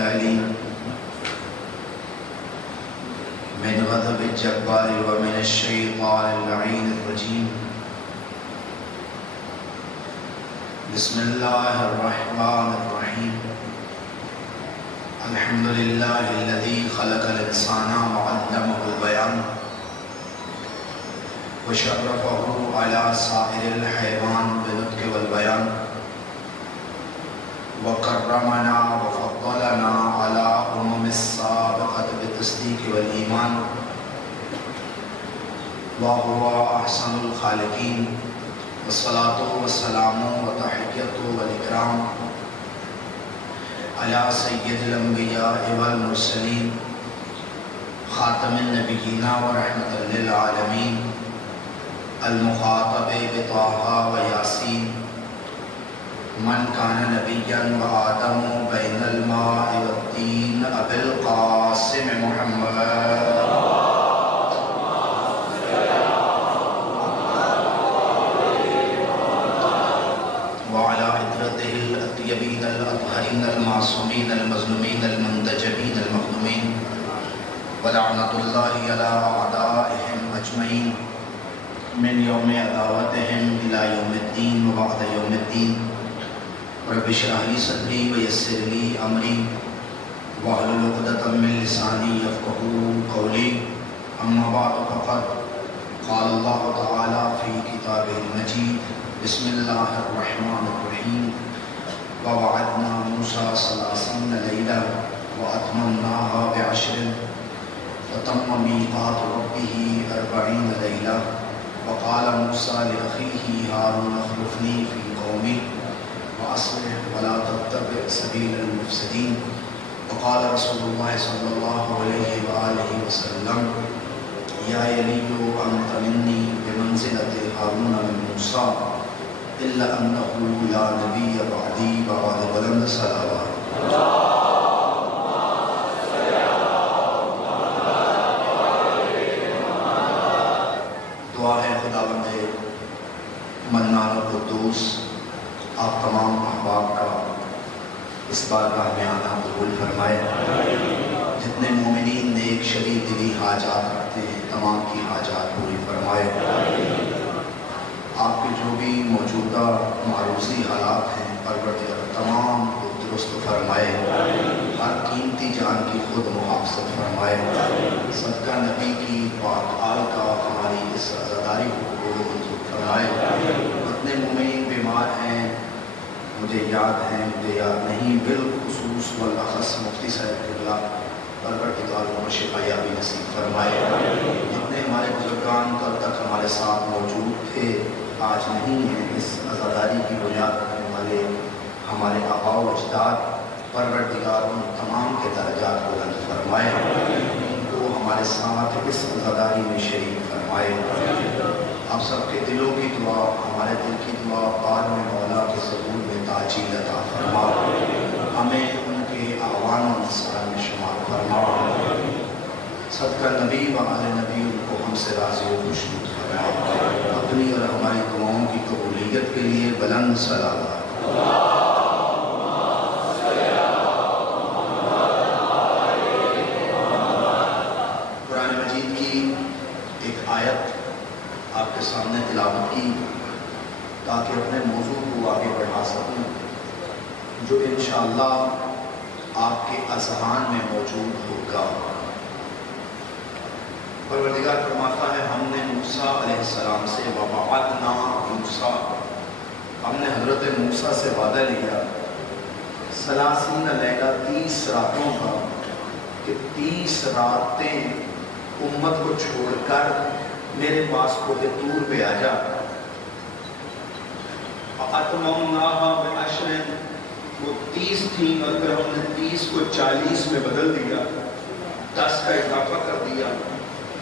العليم من غضب الجبار ومن الشيطان اللعين الرجيم. بسم الله الرحمن الرحيم. الحمد لله الذي خلق الإنسان وعلمه البيان وشرفه على سائر الحيوان بالنطق والبيان وكرمنا وفضلنا على السابقة بالتصديق والإيمان وهو أحسن الخالقين. والصلاة والسلام والتحية والإكرام على سيد الأنبياء والمرسلين خاتم النبيين ورحمة للعالمين المخاطب بطه وياسين من كان نبيا وآدم بين الماء والدين أبي القاسم محمد وعلى عترته الأطيبين الأطهرين المعصومين المظلومين المنتجبين المخدومين ولعنة الله على أعدائهم أجمعين من يوم عداوتهم إلى يوم الدين وبعد يوم الدين. رب اشرح لي صدري ويسر لي أمري واحلل عقدة من لساني يفقهوا قولي. أما بعد فقد قال الله تعالى في كتابه المجيد بسم الله الرحمن الرحيم ووعدنا موسى 30 ليلة وأتممناها ب10 وتم ميقات ربه 40 ليلة. وقال موسى لأخيه هارون اخلفني في قومي وأصلح ولا تتبع سبيل المفسدين. وقال رسول الله صلى الله عليه وآله وسلم يا يلي أنت مني بمنزلة هارون من موسى إلا أنه لا نبي بعدي بعد بلند صلوات. دعا ہے خداوند منان و قدوس آپ تمام احباب کا اس بارگاہ میں آنا قبول فرمائے. جتنے مومنین نیک شدید دلی حاجات رکھتے ہیں تمام کی حاجات پوری فرمائے. آپ کے جو بھی موجودہ معروضی حالات ہیں پروردگار تمام کو درست فرمائے. ہر قیمتی جان کی خود محافظت فرمائے. صدقہ نبی کی پاک آل کا ہماری اس عزاداری کو قبول منظور فرمائے. اتنے مومنین بیمار ہیں مجھے یاد نہیں بالخصوص والاخص مفتی صاحب قبلہ پروردگار کو شفا یابی نصیب فرمائے. جتنے ہمارے بزرگان کل تک ہمارے ساتھ موجود تھے آج نہیں ہیں اس عزاداری کی بنیاد کرنے والے ہمارے آباء و اجداد پروردگار ان تمام کے درجات بلند فرمائے. ان کو ہمارے ساتھ اس عزاداری میں شریک فرمائے. آپ سب کے دلوں کی دعا ہمارے دل کی دعا بعد میں مولا کے ظہور میں تاجیل عطا فرما. ہمیں ان کے اعوان و انصار میں شمار فرما. صدقہ نبی و آل نبی ان کو ہم سے راضی و خوشنود فرما. اپنی اور ہماری دعاؤں کی قبولیت کے لیے بلند صلوات. قرآن مجید کی ایک آیت آپ کے سامنے تلاوت کی تاکہ اپنے موضوع کو آگے بڑھا سکوں جو انشاءاللہ آپ کے اذہان میں موجود ہوگا. پروردگار فرماتا ہے ہم نے موسیٰ علیہ السلام سے وَوَعَدْنَا موسیٰ ہم نے حضرت موسیٰ سے وعدہ لیا 30 لیلہ 30 راتوں کا کہ 30 راتیں امت کو چھوڑ کر میرے پاس کوہ طور پہ آ جا. وَأَتْمَمْنَاهَا بِعَشْرٍ وہ 30 تھیں اور پھر ہم نے 30 کو 40 میں بدل دیا 10 کا اضافہ کر دیا.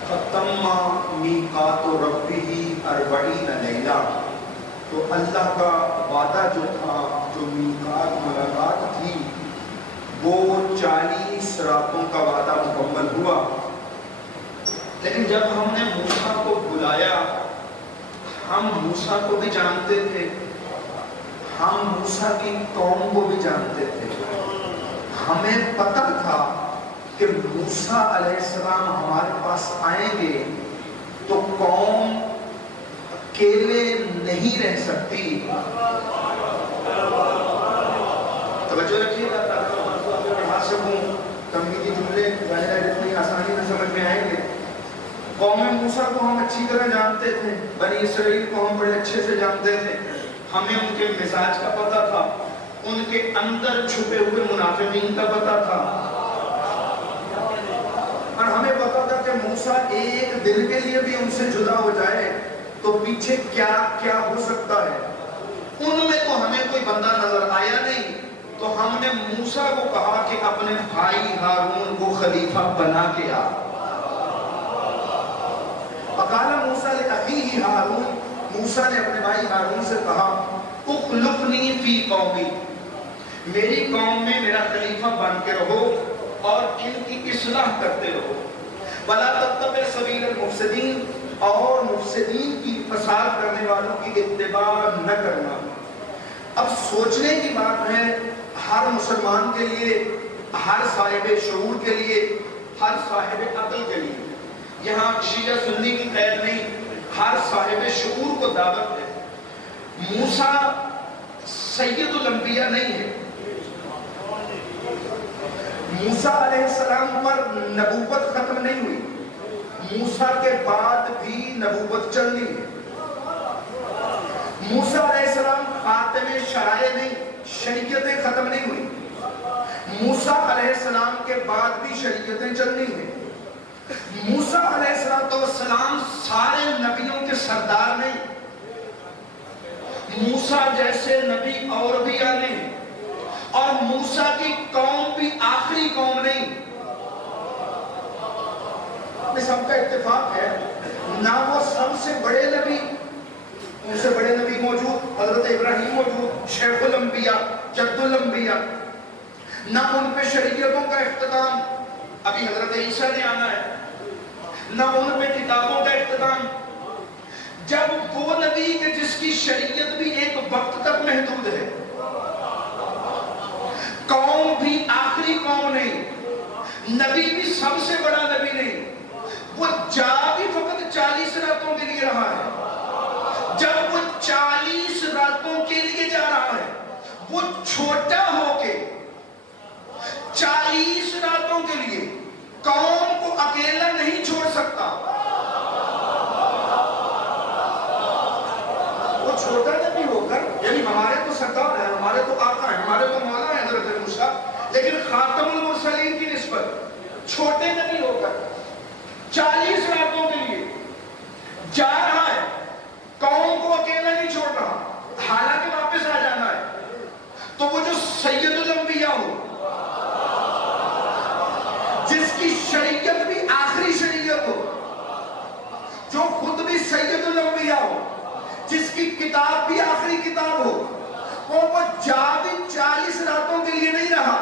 فَتَمَّ مِيقَاتُ رَبِّهِ 40 لَيْلَةً تو اللہ کا وعدہ جو تھا جو میقات ملاقات تھی وہ 40 راتوں کا وعدہ مکمل ہوا. لیکن جب ہم نے موسیٰ کو بلایا ہم موسیٰ کو بھی جانتے تھے ہم موسیٰ کی قوم کو بھی جانتے تھے ہمیں پتہ تھا کہ موسیٰ علیہ السلام ہمارے پاس آئیں گے تو قوم اکیلے نہیں رہ سکتی. توجہ رکھیے گا تاکہ پڑھا سکوں. تمہیدی جملے ظاہر ہے اتنی آسانی سے سمجھ میں آئیں گے. قوم موسیٰ کو ہم اچھی طرح جانتے تھے, بنی اسرائیل کو ہم بڑے اچھے سے جانتے تھے. ہمیں ان کے مزاج کا پتہ تھا, ان کے اندر چھپے ہوئے منافقین کا پتہ تھا, اور ہمیں پتہ تھا کہ موسیٰ ایک دن کے لیے بھی ان سے جدا ہو جائے تو پیچھے کیا کیا ہو سکتا ہے. ان میں تو ہمیں کوئی بندہ نظر آیا نہیں, تو ہم نے موسیٰ کو کہا کہ اپنے بھائی ہارون کو خلیفہ بنا کے آ. فقال موسیٰ لأخیہ ہارون, موسیٰ نے اپنے بھائی ہارون سے کہا اخلفنی فی قومی, میری قوم میں میرا خلیفہ بن کے رہو اور ان کی اصلاح کرتے رہو. ولا تتبع سبیل المفسدین, اور مفسدین کی فساد کرنے والوں کی اتباع نہ کرنا. اب سوچنے کی بات ہے ہر مسلمان کے لیے, ہر صاحب شعور کے لیے, ہر صاحب عقل کے لیے. یہاں شیعہ سنی کی قید نہیں, ہر صاحب شعور کو دعوت ہے. موسیٰ سید الانبیاء نہیں ہے. موسیٰ علیہ السلام پر نبوت ختم نہیں ہوئی, موسیٰ کے بعد بھی نبوت چلنی ہے. موسیٰ علیہ السلام خاتم شرائع نہیں, شریعتیں ختم نہیں ہوئی. موسیٰ علیہ السلام کے بعد بھی شریعتیں چلنی ہیں. موسیٰ علیہ السلام سارے نبیوں کے سردار نہیں. موسیٰ جیسے نبی اور بھی آنے ہیں, اور موسیٰ کی قوم بھی آخری قوم نہیں. سب کا اتفاق ہے, نہ وہ سب سے بڑے نبی, ان سے بڑے نبی موجود, حضرت ابراہیم موجود, شیخ الانبیاء, جد الانبیاء, نہ ان پہ شریعتوں کا اختتام, ابھی حضرت عیسیٰ نے آنا ہے, نہ ان پہ کتابوں کا اختتام. جب وہ نبی کہ جس کی شریعت بھی ایک وقت تک محدود ہے, قوم بھی آخری قوم نہیں, نبی بھی سب سے بڑا نبی نہیں, وہ جا بھی فقط 40 راتوں کے لیے رہا ہے. جب وہ 40 راتوں کے لیے جا رہا ہے, وہ چھوٹا ہو کے 40 راتوں کے لیے قوم کو اکیلا نہیں چھوڑ سکتا. وہ چھوٹا نبی ہو کر, یعنی ہمارے تو سردار ہیں, ہمارے تو آقا ہیں, ہمارے تو مولا ہیں حضرت موسیٰ, لیکن خاتم المرسلین کی نسبت چھوٹے نبی ہو کر 40 راتوں کے لیے جا رہا ہے, قوم کو اکیلا نہیں چھوڑ رہا, حالانکہ واپس آ جانا ہے. تو وہ جو سید الانبیاء ہو, جس کی شریعت بھی آخری شریعت ہو, جو خود بھی سید الانبیاء ہو, جس کی کتاب بھی آخری کتاب ہو, وہ جا بھی 40 راتوں کے لیے نہیں رہا.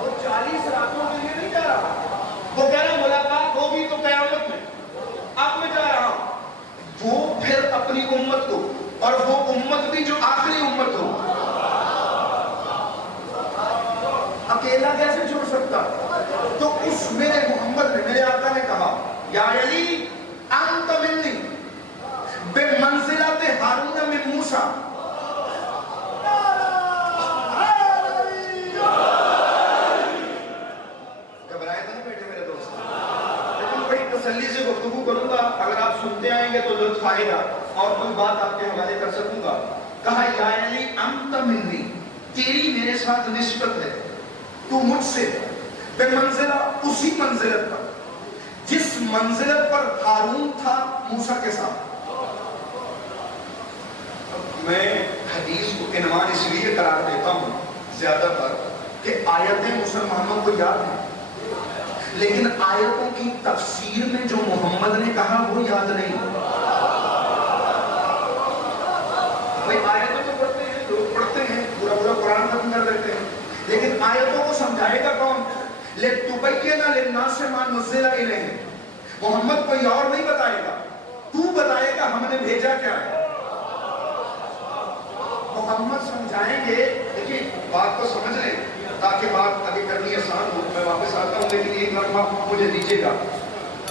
وہ 40 راتوں کے لیے نہیں جا رہا. وہ کہہ رہا ملاقات ہوگی تو قیامت میں, اب میں جا رہا ہوں. وہ پھر اپنی امت کو, اور وہ امت بھی جو آخری امت ہو, اکیلا کیسے چھوڑ سکتا؟ تو اس میرے محمد نے, میرے آقا نے کہا یا علی انت منی بمنزلت ہارون من موسیٰ. گھبرائے تو نہیں بیٹھے میرے دوست, لیکن بڑی تسلی سے گفتگو کروں گا, اگر آپ سنتے آئیں گے تو لطف آئے گا اور کوئی بات آپ کے حوالے کر سکوں گا. کہا یا علی انت منی, تیری میرے ساتھ نسبت ہے, تو مجھ سے بے منزلہ, اسی منزلت پر جس منزلت پر ہارون تھا موسیٰ کے ساتھ. میں حدیث کو عنوان اس لیے قرار دیتا ہوں زیادہ تر کہ آیتیں مسلمانوں کو یاد ہیں, لیکن آیتوں کی تفسیر میں جو محمد نے کہا وہ یاد نہیں. بھئی آیتوں تو پڑھتے ہیں, لوگ پڑھتے ہیں, پورا پورا قرآن ختم کر دیتے ہیں, لیکن آیتوں کو سمجھائے گا کون؟ لِتُبَيِّنَ لِلنَّاسِ مَا نُزِّلَ إِلَيْهِمْ. محمد کوئی اور نہیں بتائے گا, تو بتائے گا ہم نے بھیجا کیا ہے. محمد سمجھائیں گے. دیکھیے بات کو سمجھ لیں تاکہ بات آگے کرنی آسان ہو. میں واپس آتا ہوں لیکن ایک لمحہ مجھے دیجیے گا.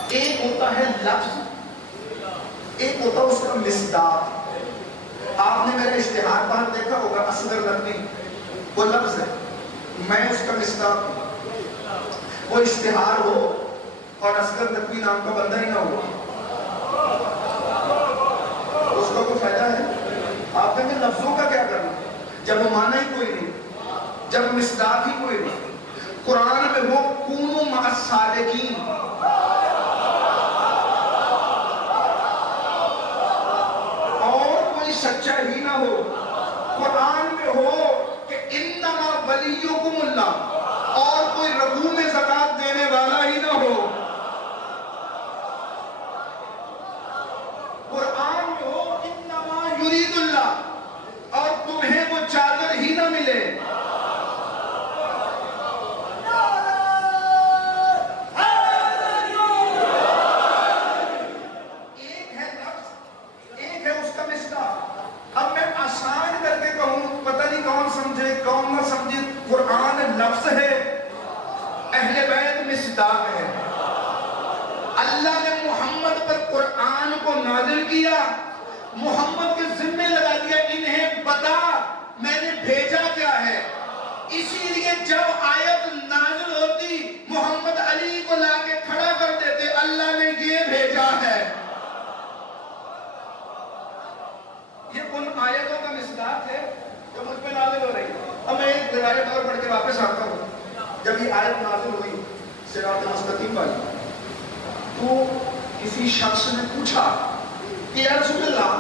ایک ہوتا ہے لفظ, ایک ہوتا ہے اس کا مصداق. آپ نے میرا اشتہار باہر دیکھا ہوگا, اصغر نقوی وہ لفظ ہے, میں اس کا مصداق ہوں. وہ اشتہار ہو اور اصغر نقوی نام کا بندہ ہی نہ ہو, اس کا کوئی فائدہ ہے؟ آپ کہیں گے لفظوں کا کیا کرنا جب وہ معنی ہی کوئی نہیں, جب مصداق ہی کوئی نہیں. قرآن میں وہ کونوا مع الصادقین, اور کوئی سچا ہی نہ ہو. قرآن میں ہو کہ انما ولیکم اللہ, اور کوئی ربو میں زکات دینے والا ہی نہ ہو. قرآن میں ہو انما یرید اللہ, اور تمہیں وہ چادر ہی نہ ملے. ایک ہے لفظ, ایک ہے اس کا مصداق. اب میں آسان کر کے کہوں, پتہ نہیں کون سمجھے کون نہ سمجھے. قرآن لفظ ہے, اہل بیت مصداق ہے. اللہ نے محمد پر قرآن کو نازل کیا, محمد کے ذمے لگا دیا انہیں بتا میں نے بھیجا کیا ہے. اسی لیے جب آیت نازل ہوتی محمد علی کو لا کے کھڑا کر دیتے, اللہ نے یہ بھیجا ہے. یہ ان آیتوں کا مصداق ہے جو مجھ پہ نازل ہو رہی ہے. اب میں ایک روایت اور پڑھ کے واپس آتا ہوں. جب یہ آیت نازل ہوئی صراط مستقیم والی, تو کسی شخص نے پوچھا کہ یا رسول اللہ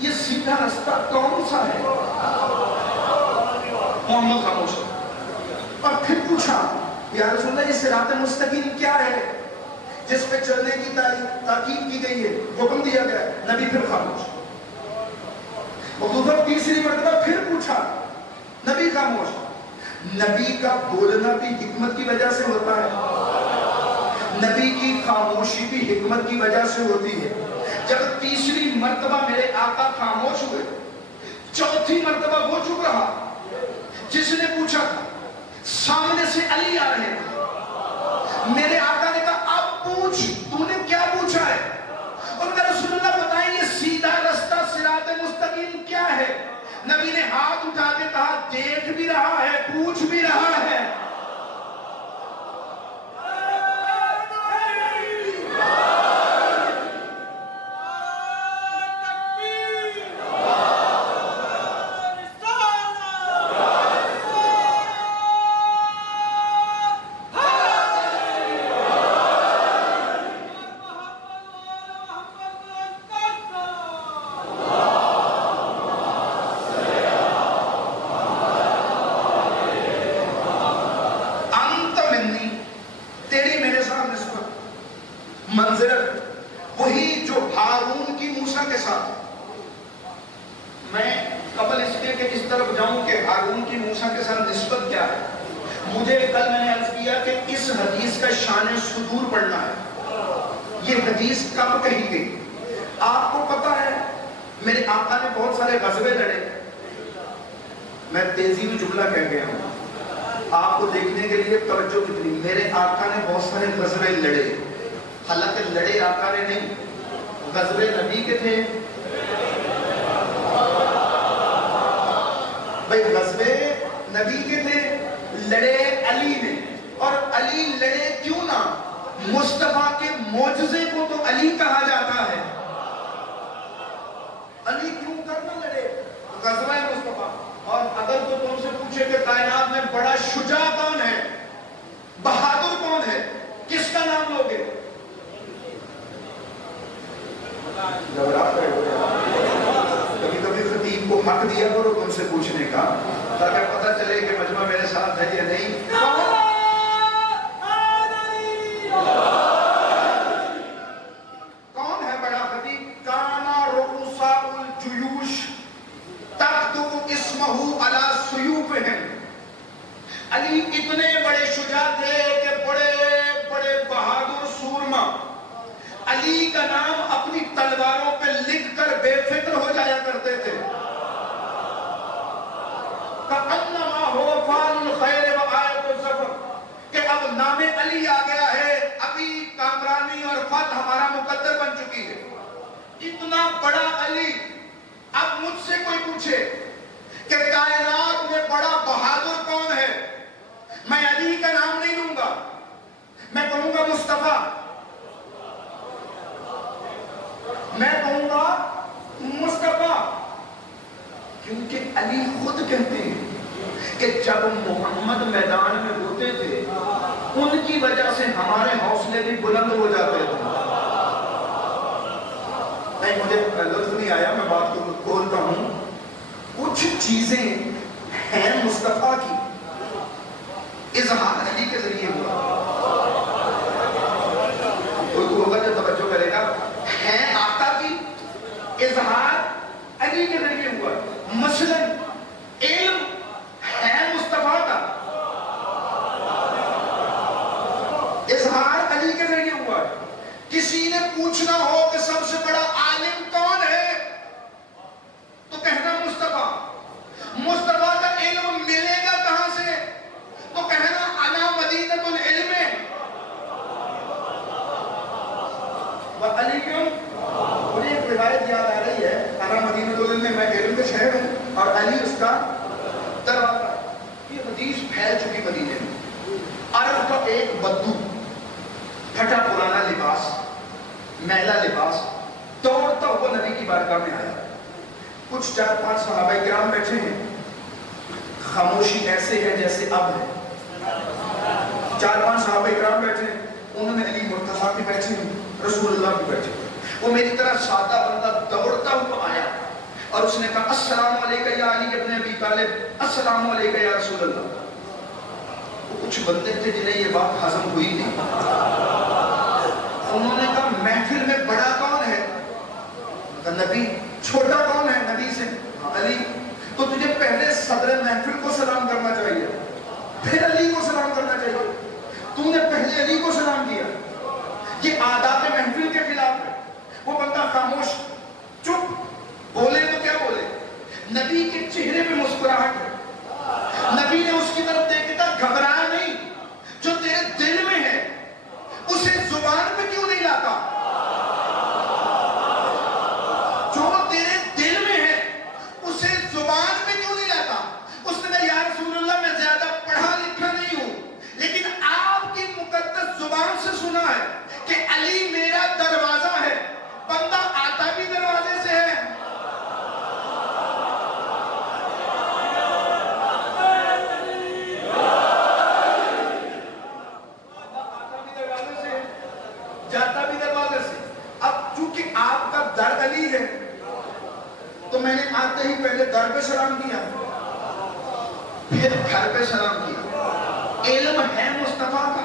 یہ سیدھا رستہ کون سا ہے؟ محمد خاموش. اور پھر پوچھا یا رسول اللہ یہ صراط مستقیم کیا ہے جس پہ چلنے کی تاکید کی گئی ہے, حکم دیا گیا ہے؟ نبی پھر خاموش. اور تیسری مرتبہ پھر پوچھا, نبی خاموش. نبی کا بولنا بھی حکمت کی وجہ سے ہوتا ہے, نبی کی خاموشی بھی حکمت کی وجہ سے ہوتی ہے. جب تیسری مرتبہ میرے آقا خاموش ہوئے, چوتھی مرتبہ وہ چپ رہا جس نے پوچھا تھا. سامنے سے علی آ رہے تھے, میرے آقا نے کہا اب پوچھ تو نے کیا پوچھا ہے؟ اور میرے رسول اللہ بتائیں یہ سیدھا رستہ صراط مستقیم کیا ہے؟ نبی نے ہاتھ اٹھا کے کہا دیکھ بھی رہا ہے پوچھ بھی رہا ہے. منظرت وہی جو ہارون کی موسیٰ کے ساتھ. میں قبل اس کے کہ اس طرف جاؤں کہ ہارون کی موسیٰ کے ساتھ نسبت کیا ہے, مجھے کل میں نے عرض کیا کہ اس حدیث کا شان صدور پڑھنا ہے. یہ حدیث کب کہی گئی؟ آپ کو پتا ہے میرے آقا نے بہت سارے غزوے لڑے. میں تیزی میں جملہ کہہ گیا ہوں, آپ کو دیکھنے کے لیے توجہ کتنی. میرے آقا نے بہت سارے غزوے لڑے, حالانکہ لڑے آقا نے نہیں, غزوے نبی کے تھے. بھئی غزوے نبی کے تھے, لڑے علی نے. اور علی لڑے کیوں نہ؟ مصطفیٰ کے معجزے کو تو علی کہا جاتا ہے. علی کیوں کرنا لڑے؟ غزوہ مصطفیٰ. اور اگر تو تم سے پوچھے کہ کائنات میں بڑا شجاع کون ہے, بہادر کون ہے, کس کا نام لوگے؟ کبھی کبھی خطیب کو حق دیا کرو تم سے پوچھنے کا, تاکہ پتہ چلے کہ مجمع میرے ساتھ ہے یا نہیں. کون ہے بڑا خطیب؟ کانا رؤساء الجیوش تکتب اسمہ علی سیوفہم. علی اتنے بڑے شجاع تھے کہ بڑے بڑے بہادر سورما علی کا نام اپنی تلواروں پہ لکھ کر بے فکر ہو جایا کرتے تھے. کأنما ہو فعل الخیر و آیت الظفر، کہ اب نام علی آ گیا ہے، ابھی کامرانی اور فتح ہمارا مقدر بن چکی ہے۔ اتنا بڑا علی، اب مجھ سے کوئی پوچھے کہ کائنات میں بڑا بہادر کون ہے، میں علی کا نام نہیں لوں گا، میں کہوں گا مصطفیٰ، میں کہوں گا مصطفیٰ، کیونکہ علی خود کہتے ہیں کہ جب محمد میدان میں ہوتے تھے ان کی وجہ سے ہمارے حوصلے بھی بلند ہو جاتے تھے۔ نہیں، مجھے لطف نہیں آیا، میں بات کو کھولتا ہوں۔ کچھ چیزیں ہیں مصطفیٰ کی، اظہار علی کے ذریعے ہوا۔ کوئی ہوگا جو توجہ کرے گا، ہیں آقا کی، اظہار علی کے ذریعے ہوا۔ مثلا علم ہے مصطفیٰ کا، اظہار علی کے ذریعے ہوا۔ کسی نے پوچھنا ہو کہ سب سے بڑا عالم کون ہے تو کہنا مصطفیٰ۔ مصطفیٰ کا علم ملے گا کہاں سے تو کہنا انا مدینۃ العلم۔ علی کیوں؟ مجھے ایک روایت یاد آ رہی ہے، انا مدینۃ العلم، میں علم کا شہر ہوں اور علی اس کا دروازہ۔ یہ حدیث پھیل چکی مدینے میں۔ عرب کا ایک بدو، پھٹا پرانا لباس، میلا لباس، دوڑتا ہوا نبی کی بارگاہ میں آیا۔ کچھ 4-5 صحابہ کرام بیٹھے ہیں، خاموشی ایسے ہے جیسے اب ہے۔ 4-5 صحابہ کرام بیٹھے ہیں، انہوں نے علی مرتضیٰ بھی بیٹھے ہیں، رسول اللہ بھی بیٹھے ہیں۔ وہ میری طرح سادہ بندہ دوڑتا ہوا آیا اور اس نے کہا السلام علیکہ یا علی ابن ابی طالب، السلام علیکہ یا رسول اللہ۔ کچھ بندے تھے جنہیں یہ بات ہضم ہوئی نہیں، انہوں نے کہا محفل میں بڑا کون ہے؟ نبی۔ چھوٹا کون ہے نبی سے؟ علی۔ تو تجھے پہلے صدر محفل کو سلام کرنا چاہیے، پھر علی کو سلام کرنا چاہیے، تم نے پہلے علی کو سلام کیا۔ یہ آداب محفل کے خلاف ہے۔ وہ بندہ خاموش، چپ، بولے تو کیا بولے؟ نبی کے چہرے پہ مسکراہٹ ہے، نبی نے اس کی طرف دیکھ کر گھبرایا نہیں، جو تیرے دل میں ہے اسے زبان پہ کیوں نہیں لاتا؟ جو تیرے دل میں ہے اسے زبان پہ کیوں نہیں لاتا؟ اس نے کہا یا رسول اللہ میں زیادہ پڑھا لکھا نہیں ہوں، لیکن آپ کی مقدس زبان سے سنا ہے کہ علی میرا دروازہ ہے۔ بندہ آتا بھی دروازے سے ہے۔ جاتا بھی دروازے سے۔ اب چونکہ آپ کا در علی ہے تو میں نے آتے ہی پہلے در پہ سلام کیا، پھر گھر پہ سلام کیا۔ علم ہے مصطفیٰ کا۔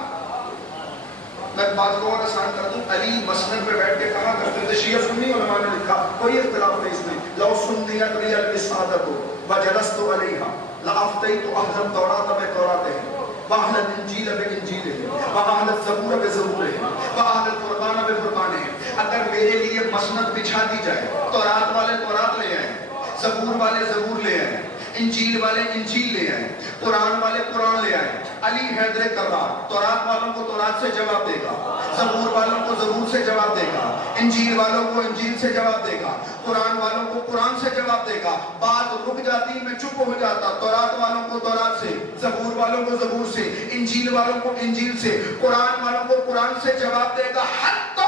میں بات کو اور آسان کر دوں، علی مسند پہ بیٹھ کے کہا کرتے تھے، شیعہ سنی علماء نے لکھا، کوئی اختلاف نہیں اس میں، لو سنیت لی الوسادۃ وجلست علیہا لافتیت اہل التوراۃ بتوراتہم واہل الانجیل بانجیلہم واہل الزبور بزبورہم واہل الفرقان بفرقانہم۔ اگر میرے لیے مسند بچھا دی جائے، تورات والے تورات لے آئیں، زبور والے زبور لے آئیں، انجیل والے انجیل لے آئیں، قرآن والے قرآن لے آئیں، علی حیدر کرار تورات والوں کو تورات سے جواب دے گا، زبور والوں کو زبور سے جواب دے گا، انجیل والوں کو انجیل سے جواب دے گا، قرآن والوں کو قرآن سے جواب دے گا۔ بات رک جاتی، میں چپ ہو جاتا، تورات والوں کو تورات سے، زبور والوں کو زبور سے، انجیل والوں کو انجیل سے، قرآن والوں کو قرآن سے جواب دے گا۔ حتی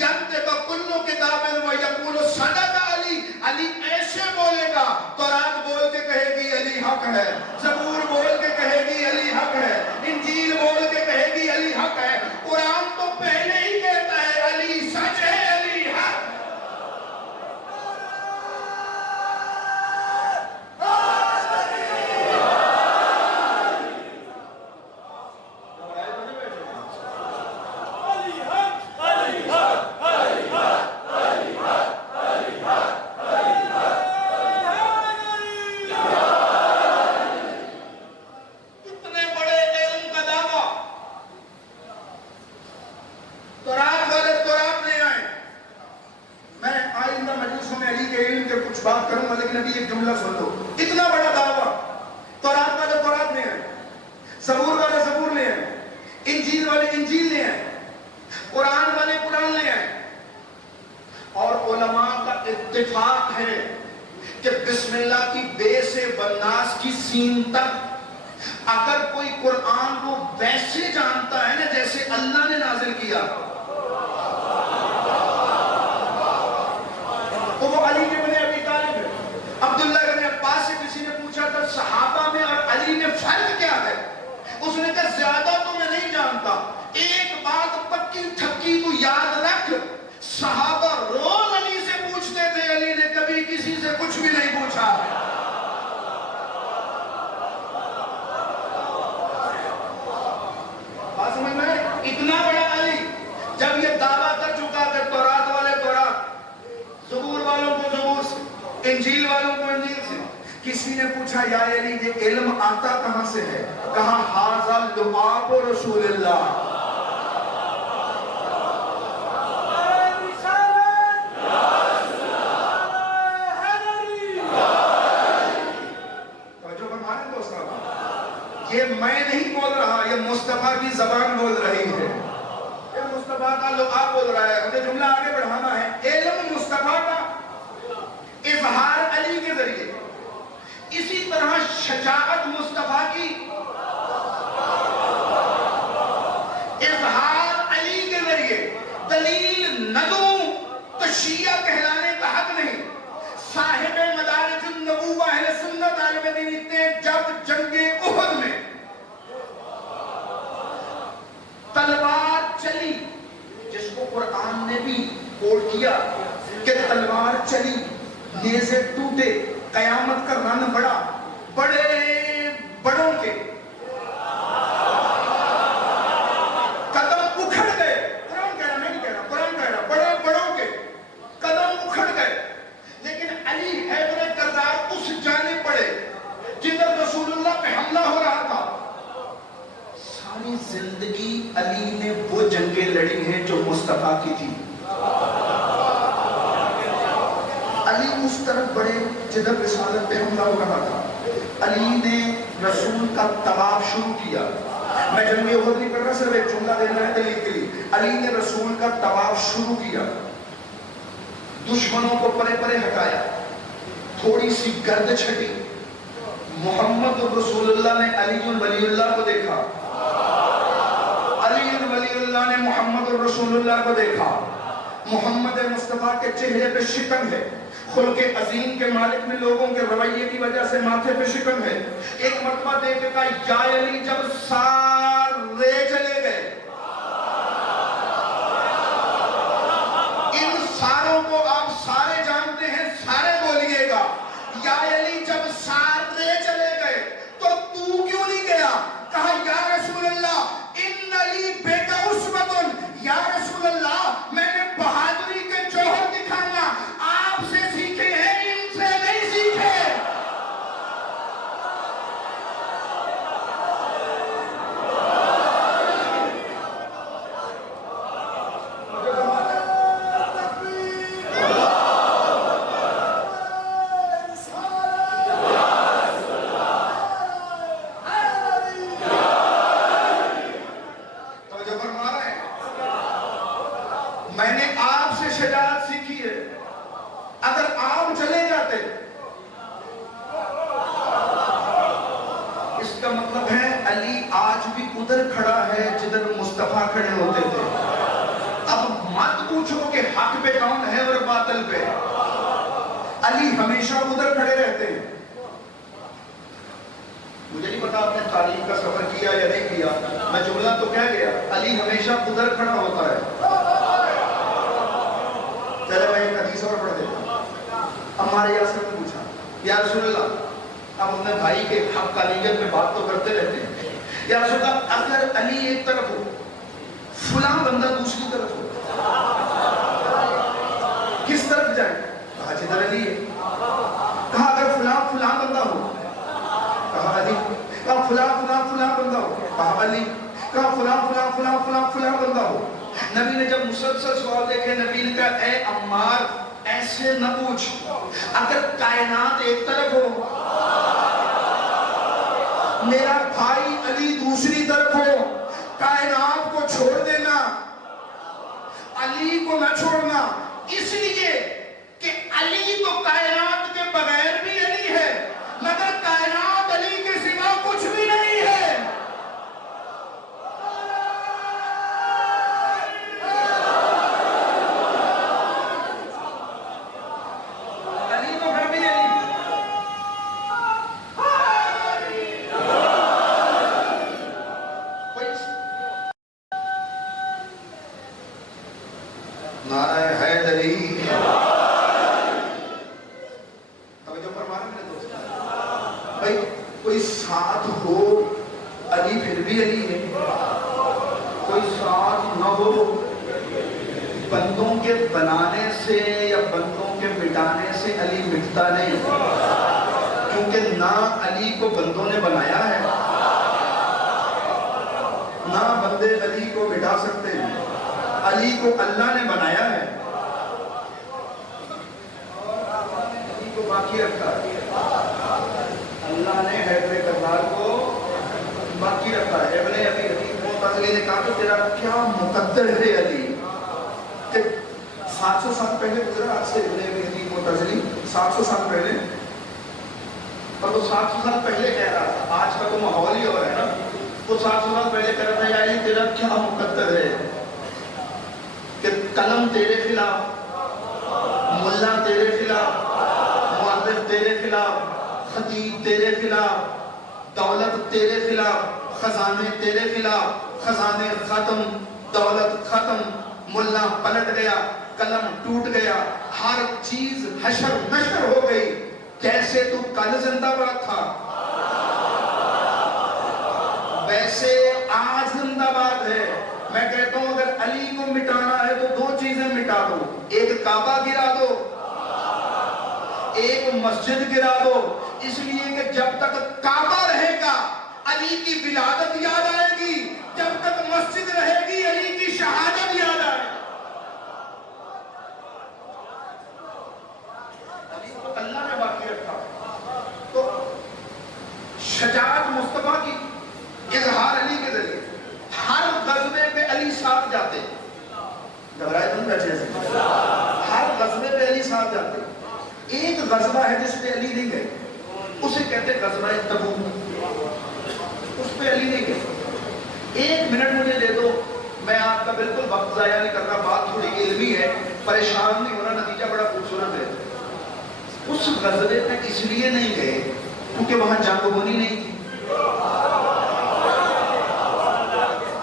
ینطق کل کتاب ویقول صدق علی، علی ایسے بولے گا، تورات بول کے کہے گی علی حق ہے، زبور بول کے کہے گی علی حق ہے، انجیل بول کے کہے گی علی حق ہے، قرآن تو پہلے ہی کہتا ہے علی سچ ہے، علی حق۔ والناس کی سین تک اگر کوئی قرآن کو ویسے جانتا ہے نا جیسے اللہ نے نازل کیا تو وہ علی بن ابی طالب ہے. عبداللہ بن عباس سے کسی نے پوچھا تھا صحابہ میں اور علی میں فرق کیا ہے؟ اس نے کہا زیادہ تو میں نہیں جانتا، ایک بات پکی ٹھکی تو یاد رکھ، صحابہ روز علی سے پوچھتے تھے، علی نے کبھی کسی سے کچھ بھی نہیں پوچھا. بات سمجھ میں آئی؟ اتنا بڑا علی جب یہ دعویٰ کر چکا کہ تورات والے تورات، زبور والوں کو زبور سے، انجیل والوں کو انجیل سے، کسی نے پوچھا یا علی یہ علم آتا کہاں سے ہے؟ کہا ھذا لعاب رسول اللہ. یہ میں نہیں بول رہا، یہ مصطفیٰ کی زبان بول رہی ہے، یہ مصطفیٰ کا لعاب بول رہا ہے. مجھے جملہ آگے بڑھانا ہے. علم مصطفیٰ کا اظہار علی کے ذریعے، اسی طرح شجاعت مصطفیٰ کی اظہار علی کے ذریعے. دلیل نہ دوں تو شیعہ کہلانے کا حق نہیں. صاحب مدارج النبوہ اہل سنت عالم دین اتنے جب جنگ احد میں تلوار چلی، جس کو قرآن نے بھی کوٹ کیا کہ تلوار چلی، نیزے ٹوٹے، قیامت کا رن بڑا، بڑے بڑوں کے قدم اکھڑ گئے. قرآن کہہ رہا، میں نہیں کہہ رہا، قرآن کہہ رہا، بڑے بڑوں کے قدم اکھڑ گئے. لیکن علی حیدر کردار اس جانب پڑے جدھر رسول اللہ پہ حملہ ہو رہا تھا. ساری زندگی علی نے وہ جنگیں لڑی ہیں جو مصطفیٰ کی تھی. علی اس طرف بڑے جدھر رسالت پہ حملہ ہو رہا تھا. علی نے رسول کا طواف شروع کیا. میں جنگ احد نہیں کر رہا، صرف ایک جملہ دینا ہے دلیل کے لیے. علی نے رسول کا طواف شروع کیا، دشمنوں کو پرے پرے ہٹایا، تھوڑی سی گرد چھٹی. محمد رسول اللہ نے علی ولی اللہ کو دیکھا، علی ولی اللہ نے محمد رسول اللہ کو دیکھا. محمد مصطفیٰ کے چہرے پہ شکن ہے، خلق عظیم کے مالک میں لوگوں کے رویے کی وجہ سے ماتھے پہ شکن ہے. ایک مرتبہ دیکھ کے کہا یا علی جب سارے چلے گئے، ان ساروں کو آپ سارے جانتے ہیں، سارے بولیے گا، یا علی جب سارے چلے گئے تو تو کیوں نہیں گیا؟ کہا یا رسول اللہ ان علی بیٹا عصمتن، یا رسول اللہ میں نے بہادری کے جوہر دکھانا آپ سے سیکھے ہیں، ان سے نہیں سیکھے. میں نے آپ سے شجاعت سیکھی ہے. اگر آپ چلے جاتے، اس کا مطلب ہے علی آج بھی ادھر کھڑا ہے جدھر مصطفیٰ کھڑے ہوتے تھے. اب مت پوچھو کہ حق پہ کون ہے اور باطل پہ. علی ہمیشہ ادھر کھڑے رہتے ہیں. مجھے نہیں پتا آپ نے تعلیم کا سفر کیا یا نہیں کیا، میں جملہ تو کہہ گیا، علی ہمیشہ ادھر کھڑا ہوتا ہے. چلے میں ایک حدیث اور پڑھ دیتا ہوں. ہمارے یاسر نے پوچھا یا رسول اللہ، آپ اپنے بھائی کے حقانیت میں بات تو کرتے رہتے ہیں، یا رسول اللہ اگر علی ایک طرف ہو، فلاں بندہ دوسری طرف ہو، کس طرف جائیں؟ کہا جدھر علی ہے. کہا اگر فلاں بندہ ہو، کہا علی. کہا فلاں بندہ ہو، کہا علی. کہا فلاں بندہ ہو. نبی نے جب مسلسل سوال دیکھے، نبی نے کہا اے عمار ایسے نہ پوچھ، اگر کائنات ایک طرف ہو، میرا بھائی علی دوسری طرف ہو، کائنات کو چھوڑ دینا، علی کو نہ چھوڑنا. اس لیے کہ علی تو کائنات کے بغیر بھی علی ہے، مگر کائنات کوئی ساتھ ہو، علی پھر بھی علی ہے، کوئی ساتھ نہ ہو، بندوں کے بنانے سے یا بندوں کے مٹانے سے علی مٹتا نہیں، کیونکہ نہ علی کو بندوں نے بنایا ہے، نہ بندے علی کو مٹا سکتے ہیں، علی کو اللہ نے بنایا ہے، علی کو باقی رکھا ہے، اللہ نے حیدر کرار کو باقی رکھا ہے۔ ابن ابی حدیث معتزلی نے کہا کہ تیرا کیا مقدر ہے علی، کہ 700 سال پہلے گزرا آج سے ابن ابی حدیث معتزلی 700 سال پہلے، اور وہ 700 سال پہلے کہہ رہا تھا، آج کا تو ماحول ہی اور ہے نا، وہ 700 سال پہلے کہہ رہا تھا یا علی تیرا کیا مقدر ہے کہ قلم تیرے خلاف، ملا تیرے خلاف، مؤلف تیرے خلاف، خطیب تیرے خلاف، دولت تیرے خلاف، خزانے تیرے خلاف، خزانے ختم، دولت ختم، ملا پلٹ گیا، قلم ٹوٹ گیا، ہر چیز حشر نشر ہو گئی، جیسے تو کل زندہ باد تھا ویسے آج زندہ باد ہے۔ میں کہتا ہوں اگر علی کو مٹانا ہے تو دو چیزیں مٹا دو، ایک کعبہ گرا دو، ایک مسجد گرا دو، اس لیے کہ جب تک کعبہ رہے گا علی کی ولادت یاد آئے گی، جب تک مسجد رہے گی علی کی شہادت یاد آئے گی۔ علی کو اللہ نے باقی رکھا، تو شجاعت مصطفیٰ کی اظہار علی کے ذریعے، ہر غزوے پہ علی ساتھ جاتے، گھبرائے تم بیٹھے سے، ہر غزوے پہ علی ساتھ جاتے۔ ایک غزوہ ہے جس پہ علی نہیں گئے، اسے کہتے غزوہ تبوک، اس پہ علی نہیں گئے۔ ایک منٹ مجھے دے دو، میں آپ کا بالکل وقت ضائع نہیں کرنا، بات تھوڑی علمی ہے، پریشان نہیں ہونا، نتیجہ بڑا خوبصورت ہے۔ اس غزوے پہ اس لیے نہیں گئے کیونکہ وہاں جنگ ہونی نہیں تھی،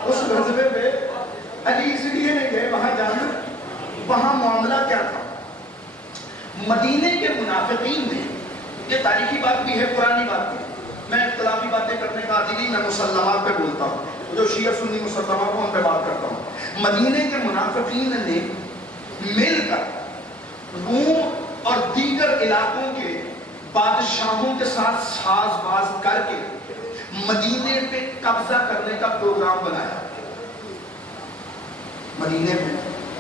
اس غزوے پہ علی اس لیے نہیں گئے وہاں جنگ، وہاں معاملہ کیا تھا؟ مدینے کے منافقین نے، یہ تاریخی بات بھی ہے، پرانی بات بھی ہے، میں اختلافی باتیں کرنے کا عادی نہیں، میں مسلمات پہ بولتا ہوں، جو شیعہ سنی مسلمات کو ان پہ بات کرتا ہوں۔ مدینے کے منافقین نے مل کر روم اور دیگر علاقوں کے بادشاہوں کے ساتھ ساز باز کر کے مدینے پہ قبضہ کرنے کا پروگرام بنایا، مدینے پہ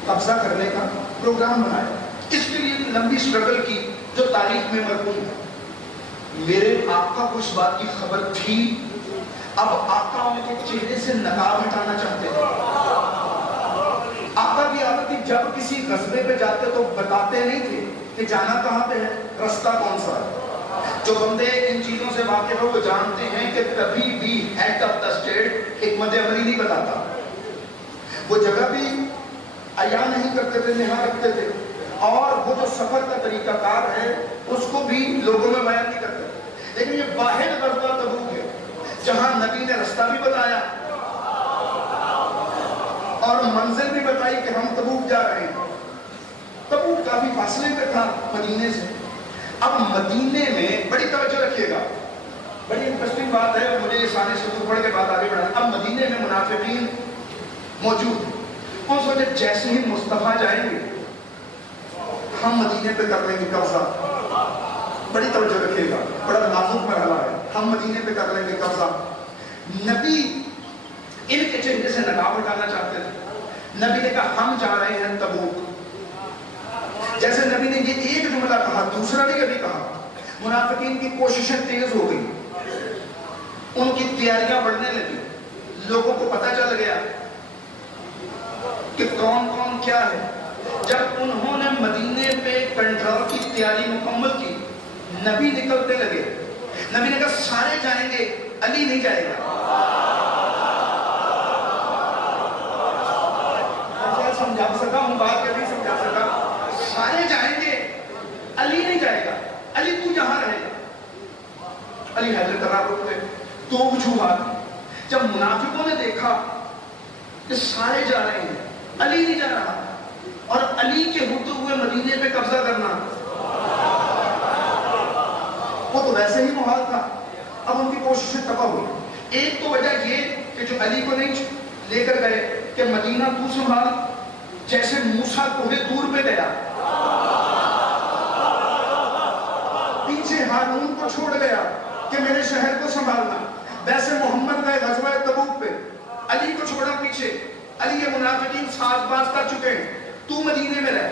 قبضہ کرنے کا پروگرام بنایا۔ اس کے لیے لمبی سٹرگل کی جو تاریخ میں مرکوز ہے۔ میرے آقا کو اس بات کی خبر تھی، اب آقا ان کے چہرے سے نقاب ہٹانا چاہتے تھے۔ آقا کی عادت تھی جب کسی غزوے پہ جاتے تو بتاتے نہیں تھے کہ جانا کہاں پہ ہے، رستہ کون سا ہے۔ جو بندے ان چیزوں سے واقف ہو وہ جانتے ہیں کہ کبھی بھی ہیڈ آف دا اسٹیٹ حکمت عملی نہیں بتاتا، وہ جگہ بھی عیاں نہیں کرتے تھے، نہا رکھتے تھے، اور وہ جو سفر کا طریقہ کار ہے اس کو بھی لوگوں میں بیان نہیں کرتے۔ لیکن یہ واحد غزوہ تبوک ہے جہاں نبی نے رستہ بھی بتایا اور منزل بھی بتائی کہ ہم تبوک جا رہے ہیں۔ تبوک کافی فاصلے پہ تھا مدینے سے۔ اب مدینے میں بڑی توجہ رکھیے گا، بڑی انٹرسٹنگ بات ہے، مجھے یہ سارے سطور پڑھ کے بات آگے بڑھانا۔ اب مدینے میں منافقین موجود ہیں، ان سوچے جیسے ہی مصطفیٰ جائیں گے ہم مدینے پہ کر لیں گے قبضہ، بڑی توجہ رکھیے گا، بڑا نازک مرحلہ ہے، ہم مدینے پہ کر لیں گے قبضہ۔ نبی ان کے چہرے سے نقاب ہٹانا چاہتے تھے۔ نبی نے کہا ہم جا رہے ہیں تبوک۔ جیسے نبی نے یہ ایک جملہ کہا، دوسرا بھی کبھی کہا، منافقین کی کوششیں تیز ہو گئی، ان کی تیاریاں بڑھنے لگی، لوگوں کو پتہ چل گیا کہ کون کون کیا ہے۔ جب انہوں نے مدینے پہ کنٹرول کی تیاری مکمل کی، نبی نکلتے لگے، نبی نے کہا سارے جائیں گے، علی نہیں جائے گا۔ سمجھا سکا ہوں بات، کبھی سمجھا سکا، سارے جائیں گے، علی نہیں جائے گا، علی تو یہاں رہے گا۔ علی حیدر کرار رک گئے، دو وجوہات۔ جب منافقوں نے دیکھا کہ سارے جا رہے ہیں، علی نہیں جا رہا، اور علی کے ہوتے ہوئے مدینے پہ قبضہ کرنا وہ تو ویسے ہی محال تھا، اب ان کی کوششیں تباہ ہوئی۔ ایک تو وجہ یہ کہ جو علی کو نہیں لے کر گئے کہ مدینہ تو سنبھال، جیسے موسیٰ کوہ طور پہ گیا پیچھے ہارون کو چھوڑ گیا کہ میرے شہر کو سنبھالنا، ویسے محمد گئے غزوہ تبوک پہ، علی کو چھوڑا پیچھے، علی یہ منافقین ساز باز کر چکے ہیں، تو مدینے میں رہ۔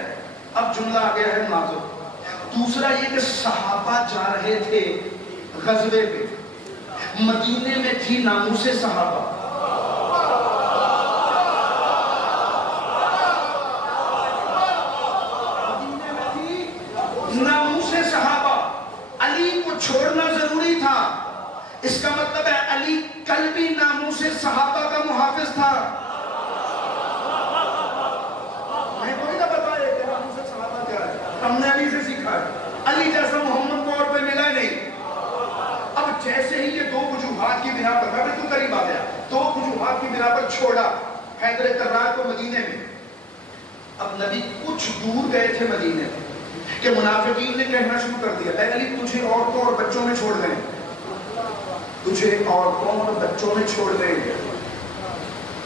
اب جملہ آ گیا ہے نازل۔ دوسرا یہ کہ صحابہ جا رہے تھے غزوے پہ، مدینے میں تھی ناموس صحابہ، مدینے میں تھی ناموس صحابہ، علی کو چھوڑنا ضروری تھا۔ اس کا مطلب ہے علی کل بھی ناموس صحابہ کا محافظ تھا۔ میں کوئی نہ بتائے کہ ناموس صحابہ کیا ہے، ہم نے علی سے سیکھا ہے۔ علی جیسا محمد کو اور پہ ملا نہیں۔ اب جیسے ہی یہ دو وجوہات کی بنا پر، میں بالکل قریب آ گیا، دو وجوہات کی بنا پر چھوڑا حیدر کرار کو مدینے میں، اب نبی کچھ دور گئے تھے مدینے میں کہ منافقین نے کہنا شروع کر دیا، اے علی تجھے عورتوں اور بچوں میں چھوڑ دیں، تجھے عورتوں اور بچوں میں چھوڑ دیں گے۔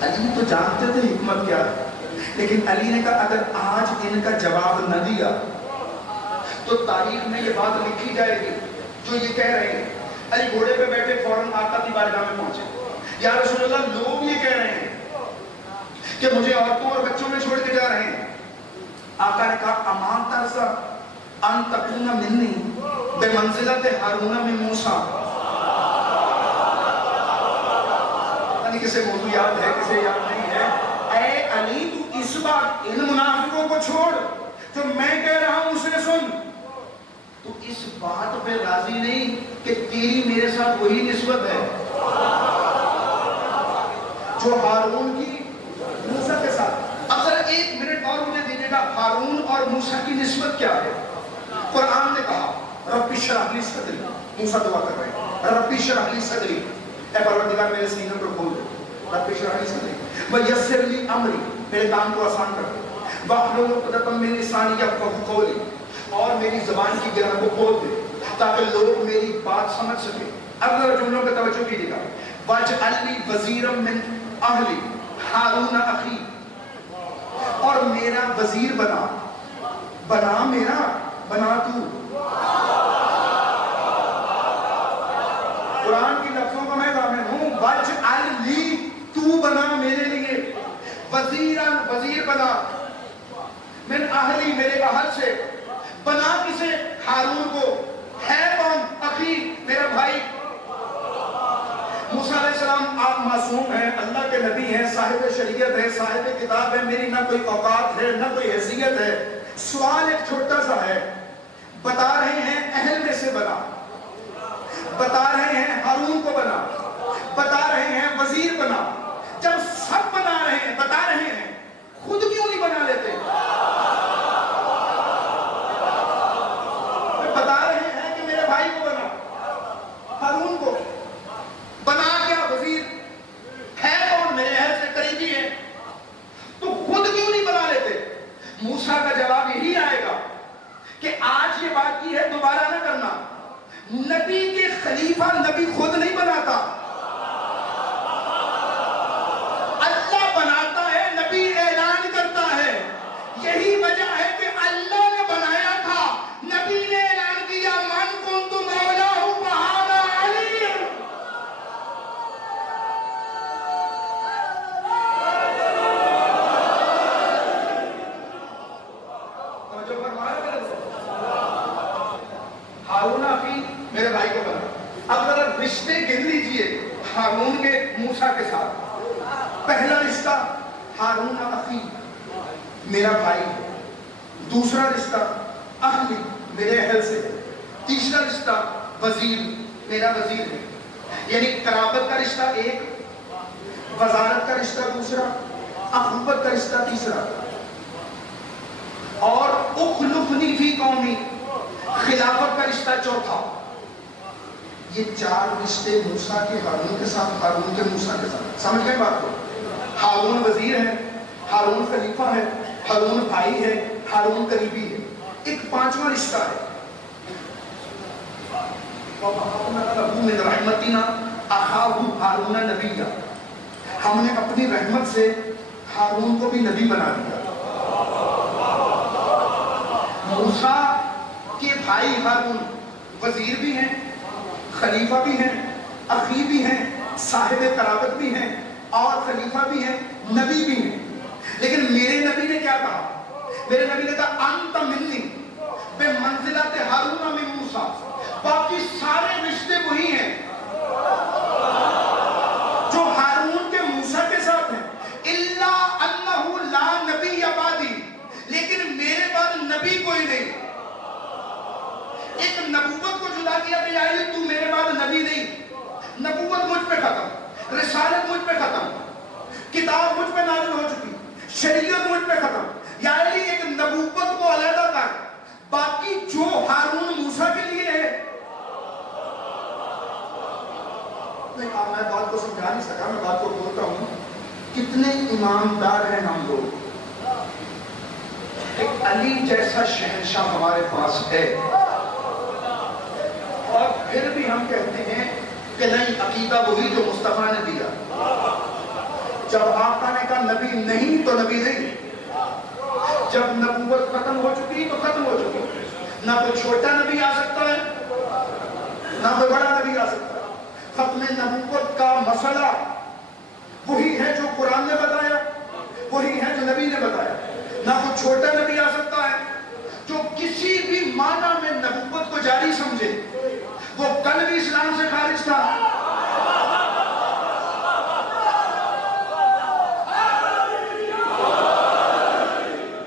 علی تو جانتے تھے حکمت کیا ہے، لیکن علی نے کہا اگر آج ان کا جواب نہ دیا تو تاریخ میں یہ بات لکھی جائے گی جو یہ کہہ رہے ہیں۔ علی گھوڑے پہ بیٹھے فوراً آقا کی بارگاہ میں پہنچے، یا رسول اللہ لوگ یہ کہہ رہے ہیں کہ مجھے عورتوں اور بچوں میں چھوڑ کے جا رہے ہیں۔ آقا نے کہا امان ترسا ان تکون منی بمنزلت ہارون من موسیٰ۔ کسے موضوع یاد ہے کسے یاد نہیں ہے؟ اے علی تو اس بات ان منافقوں کو چھوڑ، جو میں کہہ رہا ہوں اسے سن۔ تو اس بات پہ راضی نہیں کہ تیری میرے ساتھ وہی نسبت ہے جو ہارون کی موسیٰ کے ساتھ۔ اب ذرا ایک منٹ اور مجھے دیجیے گا، ہارون اور موسیٰ کی نسبت کیا ہے؟ قرآن نے کہا رب اشرح لی صدری، موسیٰ دعا کر رہے ہیں رب اشرح لی صدری، اے پروردگار میرے سینے پر کھول دے، رب اشرح لی صدری ویسر لی امری، میرے کام کو آسان کر دے، واحلل عقدۃ من لسانی یفقهوا قولی، اور میری زبان کی گرہ کو کھول دے تاکہ لوگ میری بات سمجھ سکیں۔ اب ذرا جملوں پہ توجہ کیجیے گا، واجعل لی وزیرا من اہلی ہارون اخی، اور میرا وزیر بنا، بنا میرا، بنا تو۔ قرآن کی لفظوں کو میں ضامن ہوں، واجعل لی، تو بنا میرے لیے، وزیران، وزیر بنا، من اہلی، میرے اہل سے، بنا کسے؟ ہارون کو، ہے کون؟ اخی، میرا بھائی۔ موسیٰ علیہ السلام آپ معصوم ہیں، اللہ کے نبی ہیں، صاحب شریعت ہے، صاحب کتاب ہے، میری نہ کوئی اوقات ہے نہ کوئی حیثیت ہے۔ سوال ایک چھوٹا سا ہے، بتا رہے ہیں اہل میں سے بنا، بتا رہے ہیں ہارون کو بنا، بتا رہے ہیں وزیر بنا، جب سب بنا رہے ہیں، بتا رہے ہیں، خود کیوں نہیں بنا لیتے؟ بتا رہے ہیں کہ میرے بھائی کو بنا، ہارون کو بنا، کیا وزیر ہے کون؟ میرے اہل سے قریبی ہے، تو خود کیوں نہیں بنا لیتے؟ موسیٰ کا جواب یہی آئے گا کہ آج یہ بات کی ہے دوبارہ نہ کرنا۔ نبی کے خلیفہ نبی خود نہیں بناتا، اللہ بناتا ہے، نبی اعلان کرتا ہے۔ یہی وجہ ہے کہ اللہ نے بنایا تھا، نبی نے اعلان کیا من کنت مولاہ فہذا علی۔ ہارون اخی، میرے بھائی کو بنا۔ اب ذرا رشتے گن لیجئے ہارون کے موسیٰ کے ساتھ۔ پہلا رشتہ ہارون اخی، میرا بھائی ہے۔ دوسرا رشتہ اہلی، میرے اہل سے۔ تیسرا رشتہ وزیر، میرا وزیر ہے، یعنی قرابت کا رشتہ ایک، وزارت کا رشتہ دوسرا، اخوت کا رشتہ تیسرا، اور اخلفنی فی قومی، خلافت کا رشتہ چوتھا۔ یہ چار رشتے موسیٰ کے ہارون کے ساتھ، ہارون کے موسیٰ کے ساتھ۔ سمجھ گئے بات کو؟ ہارون وزیر ہے، ہارون خلیفہ ہے، ہارون بھائی ہے، ہارون قریبی ہے۔ ایک پانچواں رشتہ ہے، مِنْ رَحْمَتِنَا أَخَاهُ هَارُونَ نَبِيًّا، ہم نے اپنی رحمت سے ہارون کو بھی نبی بنا دیا۔ موسیٰ کے بھائی ہارون وزیر بھی ہیں، خلیفہ بھی ہیں، اخی بھی ہیں، صاحب قرابت بھی ہیں، اور خلیفہ بھی ہیں، نبی بھی ہیں۔ لیکن میرے نبی نے کیا کہا؟ میرے نبی نے کہا انت منی بمنزلت ہارون من موسیٰ، باقی سارے رشتے وہی ہیں جو ہارون کے موسیٰ کے ساتھ ہیں، الا انہ لا نبی بعدی، لیکن میرے بعد نبی کوئی نہیں۔ ایک نبوت کو جدا کیا کہ یا علی تو میرے بعد نبی نہیں، نبوت مجھ پہ ختم، رسالت مجھ پہ ختم، کتاب مجھ پہ نازل ہو چکی، شریعت مجھ پہ ختم، یا علی ایک نبوت کو علیحدہ کر، باقی جو ہارون موسیٰ کے لیے ہے۔ میں بات کو سمجھا نہیں سکا، میں بات کو بولتا ہوں، کتنے ایماندار ہیں ہم لوگ۔ ایک علی جیسا شہنشاہ ہمارے پاس ہے، اور پھر بھی ہم کہتے ہیں کہ نہیں، عقیدہ وہی جو مصطفیٰ نے دیا۔ جب آقا نے کہا نبی نہیں تو نبی نہیں، جب نبوت ختم ہو چکی تو ختم ہو چکی، نہ کوئی چھوٹا نبی آ سکتا ہے نہ کوئی بڑا نبی آ سکتا ہے۔ ختم نبوت کا مسئلہ وہی ہے جو قرآن نے بتایا، وہی ہے جو نبی نے بتایا، نہ کوئی چھوٹا نبی آ سکتا ہے جو کسی بھی معنی میں نبوت کو جاری سمجھے، وہ کل بھی اسلام سے خارج تھا۔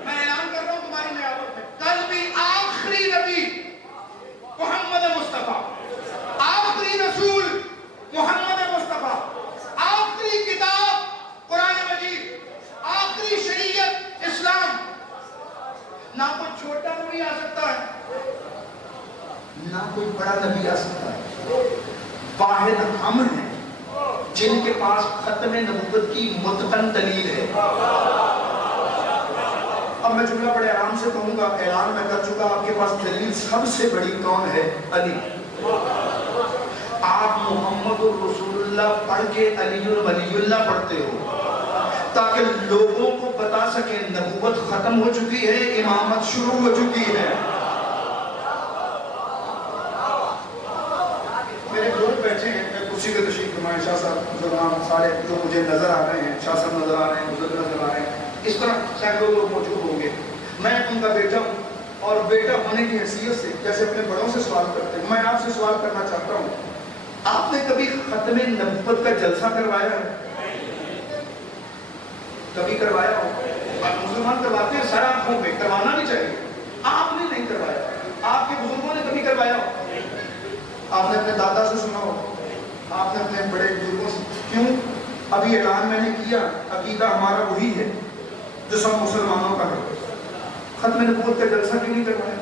میں اعلان کر رہا ہوں تمہاری نیابت میں، کل بھی آخری نبی محمد مصطفیٰ، آخری رسول محمد مصطفیٰ، آخری کتاب قرآن مجید، آخری شریعت اسلام۔ نہ کوئی چھوٹا نبی آ سکتا ہے نہ کوئی بڑا نبی آ سکتا ہے، واحد ہم ہیں جن کے پاس ختم نبوت کی متقن دلیل ہے۔ اب میں جملہ بڑے آرام سے کہوں گا، اعلان میں کر چکا، آپ کے پاس دلیل سب سے بڑی کون ہے؟ علی۔ آپ محمد الرسول اللہ پڑھ کے علی ولی اللہ پڑھتے ہو تاکہ لوگوں کو بتا سکیں نبوت ختم ہو چکی ہے، امامت شروع ہو چکی ہے۔ میرے بزرگ بیٹھے ہیں، میں کرسی کے تشریف فرمائیں، شاہ صاحب بزرگان سارے جو مجھے نظر آ رہے ہیں، شاہ صاحب نظر آ رہے ہیں، بزرگ نظر آ رہے ہیں، اس طرح سینکڑوں لوگ موجود ہوں گے۔ میں ان کا بیٹا ہوں، اور بیٹا ہونے کی حیثیت سے جیسے اپنے بڑوں سے سوال کرتے ہیں، میں آپ سے سوال کرنا چاہتا ہوں، آپ نے کبھی ختم نبوت کا جلسہ کروایا ہے؟ کبھی کروایا ہو؟ آپ مسلمان کرواتے ہیں سر آنکھوں پہ، کروانا بھی چاہیے، آپ نے نہیں کروایا، آپ کے بزرگوں نے کبھی کروایا ہو؟ آپ نے اپنے دادا سے سنا ہو، آپ نے اپنے بڑے بزرگوں سے، کیوں؟ ابھی اعلان میں نے کیا، عقیدہ ہمارا وہی ہے جو سب مسلمانوں کا ہے، ختم نبوت کا جلسہ کیوں نہیں کروایا؟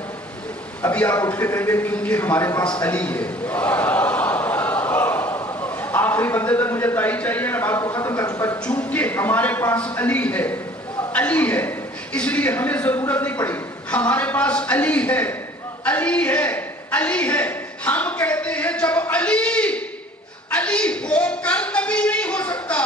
ابھی آپ اٹھ کے کہیں گے کیونکہ ہمارے پاس علی ہے۔ آخری بندے تک مجھے دائی چاہیے، میں بات کو ختم کر چکا، چونکہ ہمارے پاس علی ہے، علی ہے، اس لیے ہمیں ضرورت نہیں پڑی، ہمارے پاس علی ہے، علی ہے، علی ہے۔ ہم کہتے ہیں جب علی علی ہو کر نبی نہیں ہو سکتا،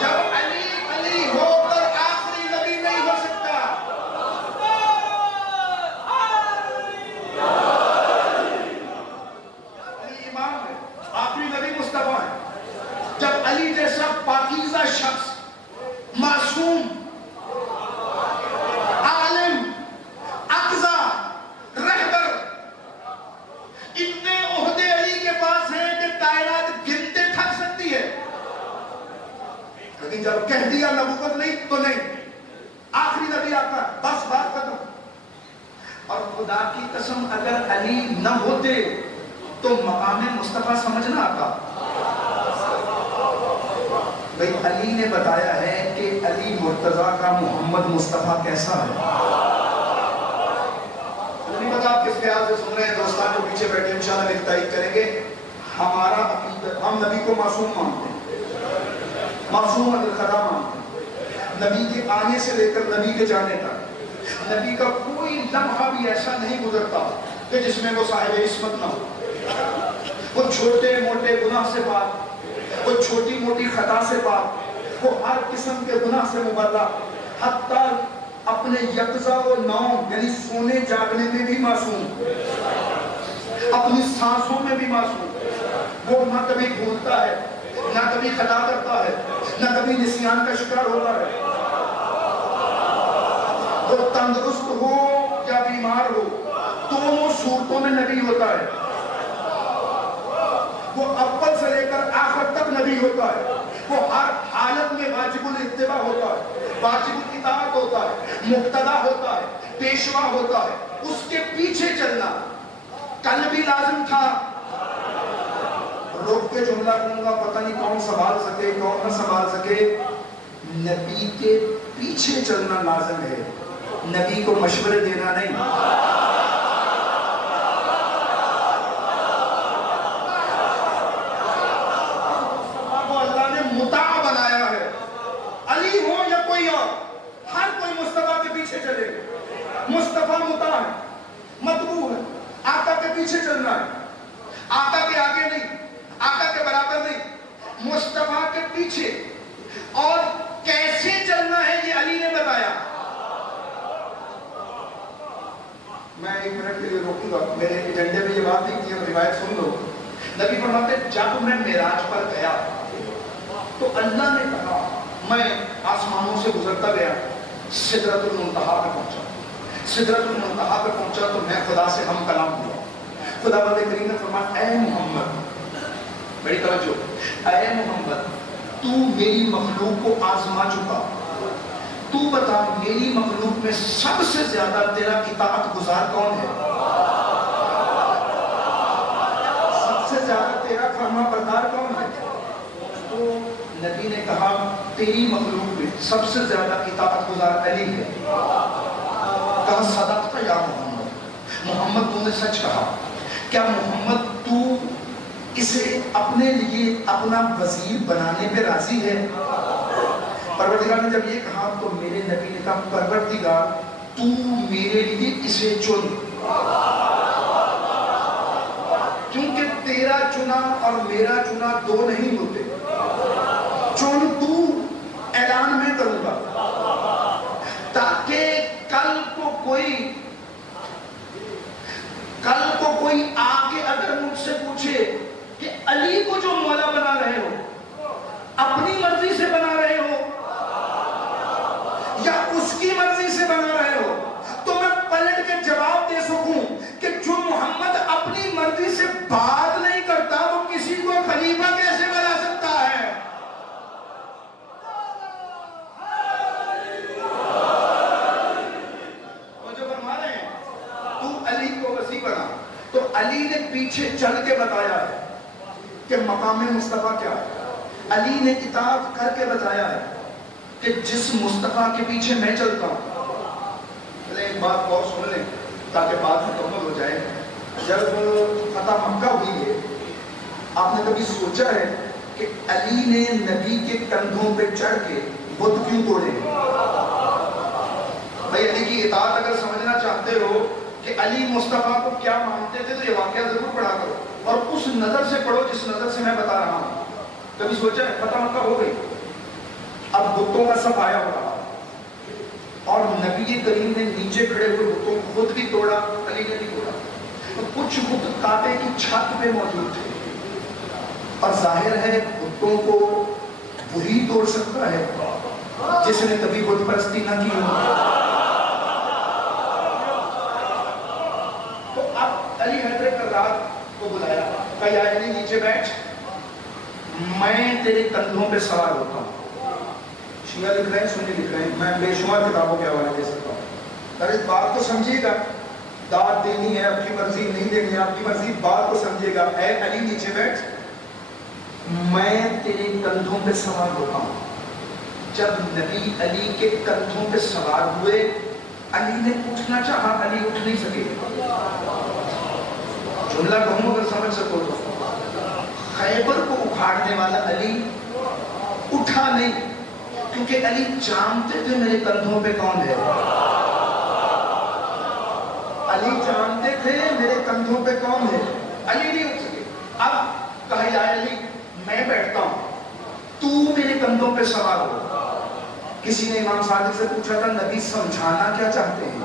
جب علی علی ہو کر آخری نبی نہیں ہو سکتا۔ علی امام ہے، آخری نبی مصطفیٰ ہے۔ جب علی جیسا پاکیزہ شخص، معصوم، عالم، اقضا، رہبر، اتنے عہدے علی کے پاس ہیں کہ کائنات گنتے تھک سکتی ہے، لیکن جب کہہ دیا نبوت نہیں تو نہیں، آخری نبی آتا ہے، بس بات ختم۔ اور خدا کی قسم اگر علی نہ ہوتے تو مقام مصطفیٰ سمجھ نہ آتا۔ بھئی علی نے بتایا ہے کہ علی مرتضیٰ کا محمد مصطفیٰ کیسا ہے۔ نہیں پتا آپ کس خیال سے سن رہے ہیں، دوستان جو پیچھے بیٹھے انشاءاللہ میری تائید کریں گے۔ ہمارا عقیدہ، ہم نبی کو معصوم مانتے ہیں، معصوم الخطا مانتے ہیں، نبی کے آنے سے لے کر نبی کے جانے تک نبی کا کوئی لمحہ بھی ایسا نہیں گزرتا کہ جس میں وہ صاحب عصمت نہ ہو۔ وہ چھوٹے موٹے گناہ سے پاک، وہ چھوٹی موٹی خطا سے پاک، وہ ہر قسم کے گناہ سے مبرہ، حتیٰ اپنے یقظہ و نوم یعنی سونے جاگنے میں بھی معصوم، اپنی سانسوں میں بھی معصوم۔ وہ نہ کبھی بھولتا ہے، نہ کبھی خطا کرتا ہے، نہ کبھی نسیان کا شکار ہوتا ہے۔ وہ تندرست ہو یا بیمار ہو، دونوں صورتوں میں نبی ہوتا ہے۔ وہ اول سے لے کر آخر تک نبی ہوتا ہے۔ وہ ہر حالت میں واجب الاتباع ہوتا ہے، واجب الاطاعت ہوتا ہے، مقتدا ہوتا ہے، پیشوا ہوتا ہے۔ اس کے پیچھے چلنا کل بھی لازم تھا۔ روک کے جملہ کہوں گا، پتہ نہیں کون سنبھال سکے کون نہ سنبھال سکے۔ نبی کے پیچھے چلنا لازم ہے، نبی کو مشورے دینا نہیں۔ وہ اللہ نے مطاع بنایا ہے، علی ہو یا کوئی اور، ہر کوئی مصطفیٰ کے پیچھے چلے۔ مصطفیٰ مطاع ہے، مطبوع ہے، آقا کے پیچھے چلنا ہے، آقا کے آگے نہیں، آقا کے برابر نہیں، مصطفیٰ کے پیچھے۔ اور کیسے چلنا ہے یہ علی نے بتایا۔ میں ایک منٹ کے لیے روکوں گا، میرے ایجنڈے میں یہ بات نہیں کی، روایت سن لو۔ نبی فرماتے جب میں معراج پر گیا تو اللہ نے کہا، میں آسمانوں سے گزرتا گیا، سدرۃ المنتہا پہ پہنچا۔ سدرۃ المنتہا پہ پہنچا تو میں خدا سے ہم کلام ہوا۔ خدا بند کریم نے فرمایا، اے محمد، بڑی توجہ، اے محمد تو میری مخلوق کو آزما چکا، تو بتا میری مخلوق میں سب سے زیادہ تیرا اطاعت گزار کون ہے؟ سب سے زیادہ تیرا فرما بردار کون ہے؟ تو نبی نے کہا تیری مخلوق میں سب سے زیادہ اطاعت گزار علی ہے۔ کہا صدقت یا محمد، محمد تو نے سچ کہا۔ کیا محمد تو اسے اپنے لیے اپنا وزیر بنانے پہ راضی ہے؟ پروردگار نے جب یہ کہا تو میرے نبی نے کہا پروردگار تو میرے لیے اسے چن، کیونکہ تیرا چنا اور میرا چنا دو نہیں ہوتے۔ چن تو، اعلان میں کروں گا، تاکہ کل کو کوئی آگے اگر مجھ سے پوچھے کہ علی کو جو مولا بنا رہے ہو اپنی مرضی سے بنا رہے ہو یا اس کی مرضی سے بنا رہے ہو، تو میں پلٹ کے جواب دے سکوں کہ جو محمد اپنی مرضی سے بات نہیں کرتا وہ کسی کو خلیفہ کیسے بنا سکتا ہے؟ وہ جو فرما رہے ہیں تو علی کو وسیع بنا، تو علی نے پیچھے چل کے بتایا ہے کہ مقام مصطفیٰ کیا ہے۔ علی نے اطاعت کر کے بتایا ہے کہ جس مصطفیٰ کے پیچھے میں چلتا ہوں۔ پہلے ایک بات اور سن لیں تاکہ بات مکمل ہو جائے۔ جب فتح مکہ ہوئی ہے، آپ نے کبھی سوچا ہے کہ علی نے نبی کے کندھوں پہ چڑھ کے بت کیوں توڑے؟ بھائی علی کی اطاعت اگر سمجھنا چاہتے ہو کہ علی مصطفیٰ کو کیا مانتے تھے تو یہ واقعہ ضرور پڑھا کرو، اور اس نظر سے پڑھو جس نظر سے میں بتا رہا ہوں۔ کبھی سوچا ہے فتح مکہ ہو گئی، اب بتوں کا صف آیا ہو رہا، اور نبی کریم نے نیچے کھڑے ہوئے بتوں کو خود بھی توڑا، علی نے بھی توڑا۔ تو کچھ بت کعبے کی چھت پہ موجود تھے، اور ظاہر ہے بتوں کو وہی توڑ سکتا ہے جس نے کبھی بت پرستی نہ کی ہو۔ تو اب علی حیدر کرار کو بلایا، کہا یا علی نیچے بیٹھ، میں تیرے کندھوں پہ سوار ہوتا ہوں۔ شیعہ لکھ رہے ہیں، سنی لکھ رہے ہیں، میں بے شمار کتابوں کے حوالے دے سکتا ہوں۔ پر اس بات کو سمجھیے گا، داد دینی ہے آپ کی مرضی، نہیں دینی ہے آپ کی مرضی، بات کو سمجھیے گا۔ اے علی نیچے بیٹھ، میں تیرے کندھوں پہ سوار ہوتا ہوں۔ جب نبی علی کے کندھوں پہ سوار ہوئے، علی نے اٹھنا چاہا، علی اٹھ نہیں سکے۔ جملہ کہوں اگر سمجھ سکو تو، خیبر کو اکھاڑنے والا علی اٹھا نہیں، کیونکہ علی جانتے تھے میرے کندھوں پہ کون ہے۔ علی جانتے تھے میرے کندھوں پہ کون ہے. علی نہیں اٹھ سکے. اب کہا یا علی میں بیٹھتا ہوں, تو میرے کندھوں پہ سوار ہو. کسی نے امام صادق سے پوچھا تھا نبی سمجھانا کیا چاہتے ہیں؟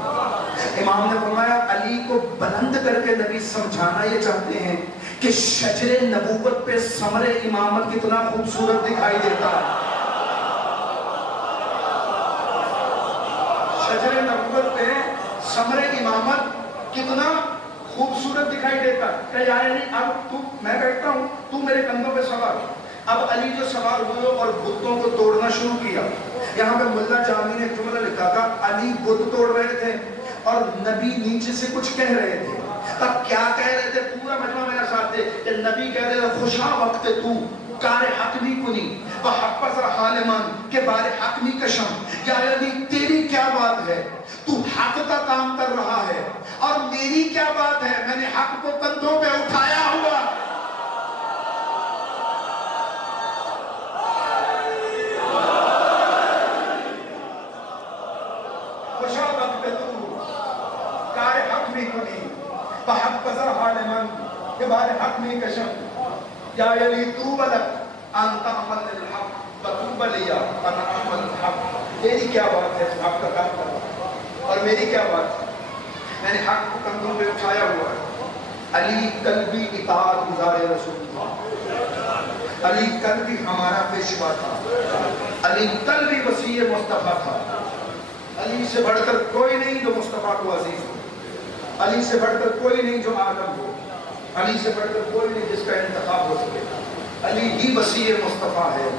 امام نے فرمایا علی کو بلند کر کے نبی سمجھانا یہ چاہتے ہیں کہ شجر نبوت پہ ثمر امامت کتنا خوبصورت دکھائی دیتا ہے. شجر نبوت پہ ثمر امامت کتنا خوبصورت دکھائی دیتا ہے. کہ یا علی اب میں بیٹھتا ہوں, تو میرے کندھوں پہ سوار ہو. اب علی جو سوار ہوئے اور بتوں کو توڑنا شروع کیا. یہاں پہ ملا جامی نے ایک جملہ لکھا تھا, علی بت توڑ رہے تھے اور نبی نیچے سے کچھ کہہ رہے تھے. اب کیا کہہ رہے تھے؟ پورا مجمع میرا ساتھ دے. کہ نبی کہہ رہے تھے خوشا وقت تو کار حق بھی کنی حق پس حالمان کے بار حق بھی کشم. یا علی تیری کیا بات ہے, تو حق کا کام کر رہا ہے, اور میری کیا بات ہے, میں نے حق کو کندھوں پہ اٹھایا ہوا. حق پسر حالمان کے بارے حق میں کشم. یا علی طوبى لك ان تعمل الحق وطوبى لي ان اعمل الحق. تیری کیا بات ہے حق کا کام کرنا, اور میری کیا بات ہے, میں نے حق کو کندھوں پہ اٹھایا ہوا ہے. علی کل بھی اطاعت گزار رسول تھا. علی کل بھی ہمارا پیشوا تھا. علی کل بھی وسیع مصطفیٰ تھا. علی سے بڑھ کر کوئی نہیں جو مصطفیٰ کو عزیز ہو. علی سے بڑھ کر کوئی نہیں جو عالم ہو. علی سے بڑھ کر کوئی نہیں جس کا انتخاب ہو سکے. علی ہی وسیع مصطفیٰ ہے.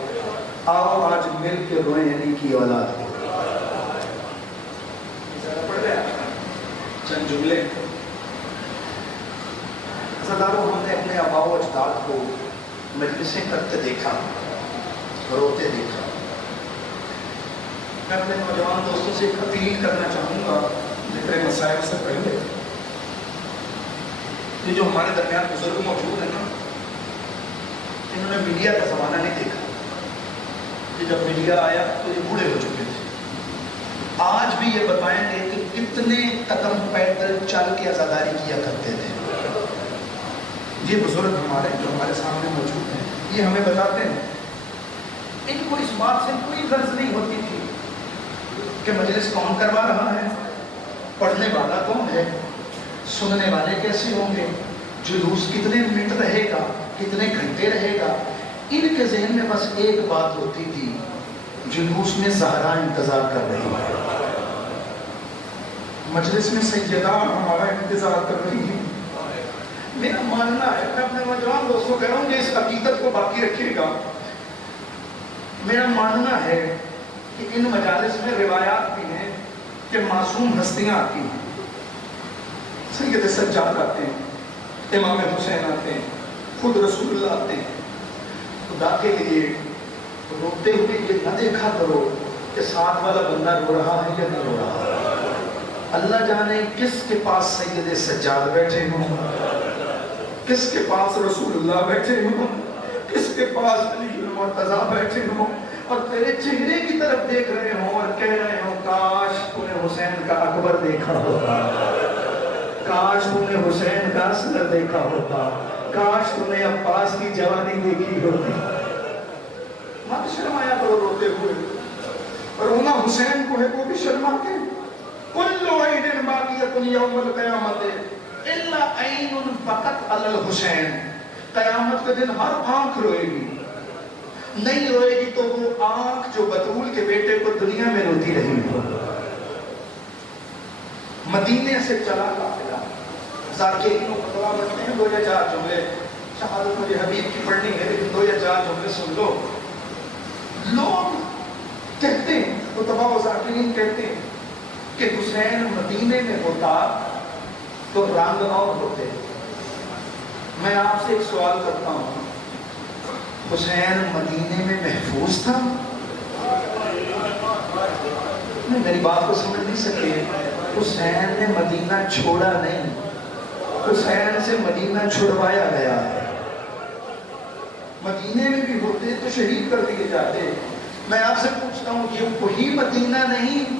آؤ آج مل کے روئیں علی کی اولاد کو. پڑھ گیا چند جملے. عزیزانو, ہم نے اپنے آباء و اجداد کو مجلسیں کرتے دیکھا, روتے دیکھا. میں اپنے نوجوان دوستوں سے ایک اپیل کرنا چاہوں گا ذکر مسائل سے پہلے. یہ جو ہمارے درمیان بزرگ موجود ہیں نا, انہوں نے میڈیا کا زمانہ نہیں دیکھا. یہ جب میڈیا آیا تو یہ بوڑھے ہو چکے تھے. آج بھی یہ بتائیں گے کہ کتنے قدم پیدل چل کے عزاداری کیا کرتے تھے. یہ بزرگ ہمارے جو ہمارے سامنے موجود ہیں, یہ ہمیں بتاتے ہیں. ان کو اس بات سے کوئی غرض نہیں ہوتی تھی کہ مجلس کون کروا رہا ہے, پڑھنے والا کون ہے, سننے والے کیسے ہوں گے, جلوس کتنے منٹ رہے گا, کتنے گھنٹے رہے گا. ان کے ذہن میں بس ایک بات ہوتی تھی, جلوس میں زہرا انتظار کر رہی ہے, مجلس میں سیدہ ہمارا انتظار کر رہی ہے. میرا ماننا ہے, میں اپنے نوجوان دوستوں کہہ رہا ہوں کہ اس حقیقت کو باقی رکھیے گا. میرا ماننا ہے کہ ان مجالس میں روایات بھی ہیں کہ معصوم ہستیاں آتی ہیں. سید سجاد آتے ہیں, امام حسین آتے ہیں, خود رسول اللہ آتے ہیں. خدا کے لیے روتے ہوئے یہ نہ دیکھا کرو کہ ساتھ والا بندہ رو رہا ہے یا نہیں رو رہا. اللہ جانے کس کے پاس سید سجاد بیٹھے ہوں, کس کے پاس رسول اللہ بیٹھے ہوں, کس کے پاس علی مرتضیٰ بیٹھے ہوں, اور تیرے چہرے کی طرف دیکھ رہے ہوں اور کہہ رہے ہوں کاش تو نے حسین کا اکبر دیکھا ہوتا, کاش تو نے حسین کا اصغر دیکھا ہوتا, کاش تو نے عباس کی جوانی دیکھی ہوتی. مت شرمایا کرو روتے ہوئے, رونا حسین کو ہے وہ بھی شرما کے. کل عین باقیۃ یوم القیامت الا عین بکت علی الحسین. قیامت کے دن ہر آنکھ روئے گی, نہیں روئے گی تو وہ آنکھ جو بطول کے بیٹے کو دنیا میں روتی رہی ہو. مدینے سے چلا قافلہ, ذاکرین و فتوا پڑھتے ہیں 2 یا 4 جملے, شہادت مجھے حبیب کی پڑھنی ہے لیکن 2 یا 4 جملے سن لو. لوگ کہتے ہیں, فتوا و ذاکرین کہتے ہیں کہ حسین مدینے میں ہوتا تو رنگ اور ہوتے. میں آپ سے ایک سوال کرتا ہوں, حسین مدینے میں محفوظ تھا؟ میری بات کو سمجھ نہیں سکے. حسین نے مدینہ چھوڑا نہیں, حسین سے مدینہ چھڑوایا گیا ہے. مدینے میں بھی ہوتے تو شہید کر دیے جاتے. میں آپ سے پوچھتا ہوں یہ وہی مدینہ نہیں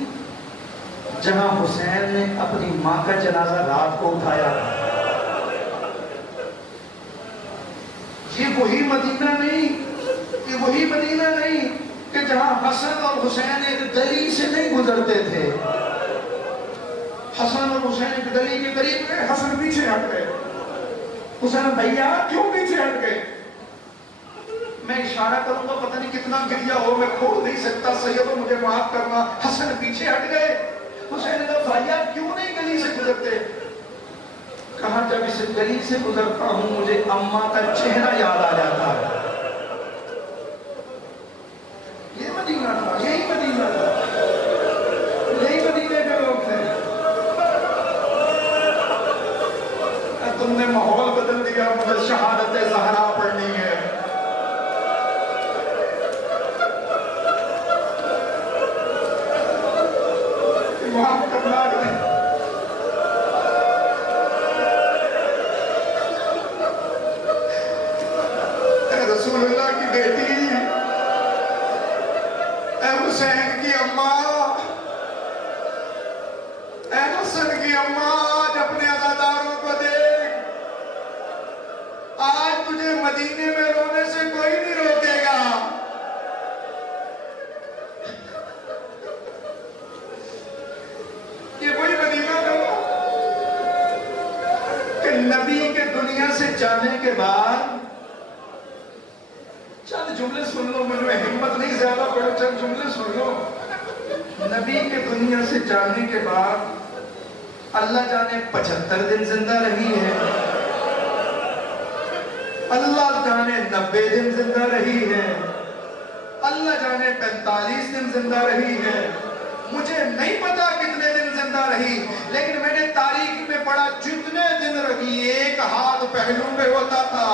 جہاں حسین نے اپنی ماں کا جنازہ رات کو اٹھایا. یہ وہی مدینہ نہیں، یہ وہی مدینہ نہیں کہ جہاں حسن اور حسین ایک گلی سے نہیں گزرتے تھے. حسن اور حسین ایک گلی کے قریب گئے، حسن پیچھے ہٹ گئے. حسین بھیا کیوں پیچھے ہٹ گئے؟ میں اشارہ کروں گا پتہ نہیں کتنا گریا ہو، میں کھول نہیں سکتا، سیدو مجھے معاف کرنا. حسن پیچھے ہٹ گئے. حسین نے کہا بھیا کیوں نہیں گلی سے گزرتے؟ کہا جب اس گلی سے گزرتا ہوں مجھے اماں کا چہرہ یاد آ جاتا ہے. یہ مدینہ تھا، یہی مدینہ تھا، یہی مدینے کے لوگ تھے. تم نے ماحول بدل دیا، مجھے شہادت زہرا پڑھنی ہے. معاف کرنا. اے رسول اللہ کی بیٹی، اے حسین کی اماں، اے حسن کی اماں، آج اپنے عزاداروں کو دیکھ. آج تجھے مدینے میں رونے سے کوئی نہیں روکے گا. یہ وہی مدینہ تھا کہ نبی کے دنیا سے جانے کے بعد، چند جملے سن لو، مجھے ہمت نہیں زیادہ پڑے، چند جملے سن لو. نبی کے دنیا سے جانے کے بعد اللہ جانے 75 دن زندہ رہی ہے، اللہ جانے 90 دن زندہ رہی ہے، اللہ جانے 45 دن زندہ رہی ہے. مجھے نہیں پتا کتنے دن زندہ رہی، لیکن میں نے تاریخ میں پڑھا جتنے دن رہی ایک ہاتھ پہلو پہ ہوتا تھا،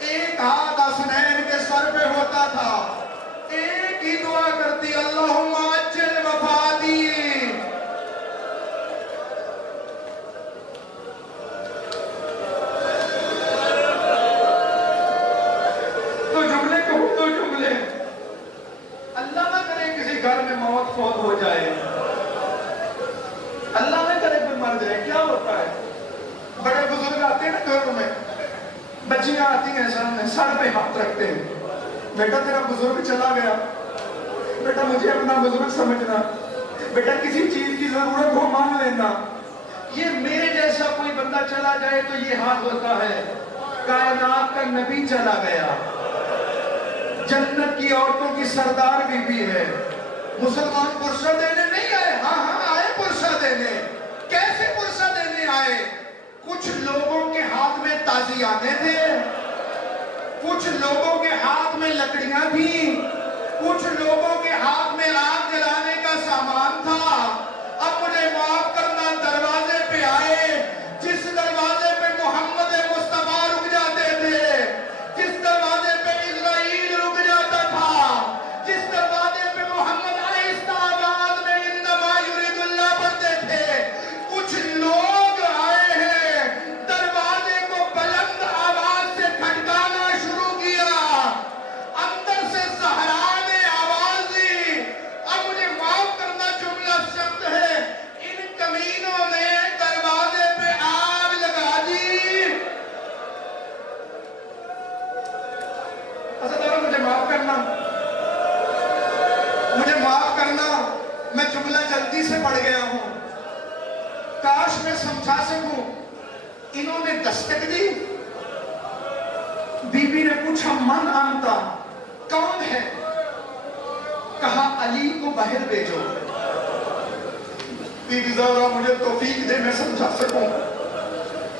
ایک ہاتھ حسنین کے سر پہ ہوتا تھا، ایک ہی دعا کرتی اللہم عجل وفاتی. دو جملے کہوں، دو جملے. اللہ نہ کرے کسی گھر میں موت فوت ہو جائے، اللہ نہ کرے کوئی مر جائے. کیا ہوتا ہے؟ بڑے بزرگ آتے ہیں نا گھروں میں، بچیاں آتی ہیں سامنے، سر پہ ہاتھ رکھتے ہیں، بیٹا تیرا بزرگ چلا گیا، بیٹا مجھے اپنا بزرگ سمجھنا، بیٹا کسی چیز کی ضرورت ہو مانگ لینا. یہ میرے جیسا کوئی بندہ چلا جائے تو یہ حال ہوتا ہے. کائنات کا نبی چلا گیا، جنت کی عورتوں کی سردار بی بی ہے. مسلمان پرسہ دینے نہیں آئے، ہاں آئے پرسہ دینے. کیسے پرسہ دینے آئے؟ کچھ لوگوں کے ہاتھ میں تازیانے تھے، کچھ لوگوں کے ہاتھ میں لکڑیاں تھیں، کچھ لوگوں کے ہاتھ میں آگ جلانے کا سامان تھا. اب مجھے معاف کرنا، دروازے پہ آئے، جس دروازے پہ محمد مصطفیٰ رک جاتے تھے، جس دروازے پہ اسرائیل رک جاتا تھا، جس دروازے پہ محمد آہستہ آواز میں انما یرید اللہ پڑھتے تھے، کچھ لوگ آئے ہیں، دروازے کو بلند آواز سے کھٹکانا شروع کیا. اندر سے زہرا نے آواز دی. اب مجھے معاف کرنا، جملہ سخت ہے، ان کمینوں نے دروازے پہ آگ لگا دی. مجھے معاف کرنا، مجھے معاف کرنا، میں جملہ جلدی سے پڑھ گیا ہوں، کاش میں سمجھا سکوں. انہوں نے دستک دی. بی بی نے پوچھا من آنتا، کون ہے؟ کہا علی کو باہر بھیجو. بی بی ذرا مجھے توفیق دے میں سمجھا سکوں.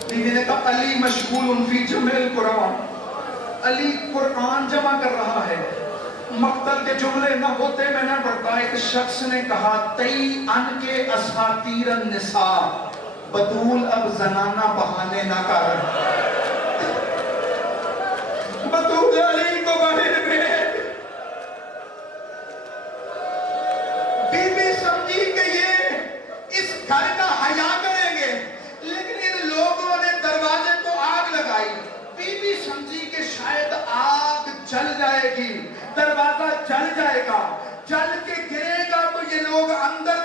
بی بی نے کہا علی مشغول فی جمع القرآن، علی قرآن جمع کر رہا ہے. مقتل کے جملے نہ ہوتے میں نہ پڑھتا. ایک شخص نے کہا تئی ان کے اساطیر النساء، بطول اب زنانہ بہانے نہ کر. بطول علی کو باہر بھیج. بی بی سمجھی کہ یہ اس گھر کا حیا کریں گے، لیکن ان لوگوں نے دروازے کو آگ لگائی. بی بی سمجھی کہ شاید آگ جل جائے گی، دروازہ جل جائے گا، جل کے گرے گا تو یہ لوگ اندر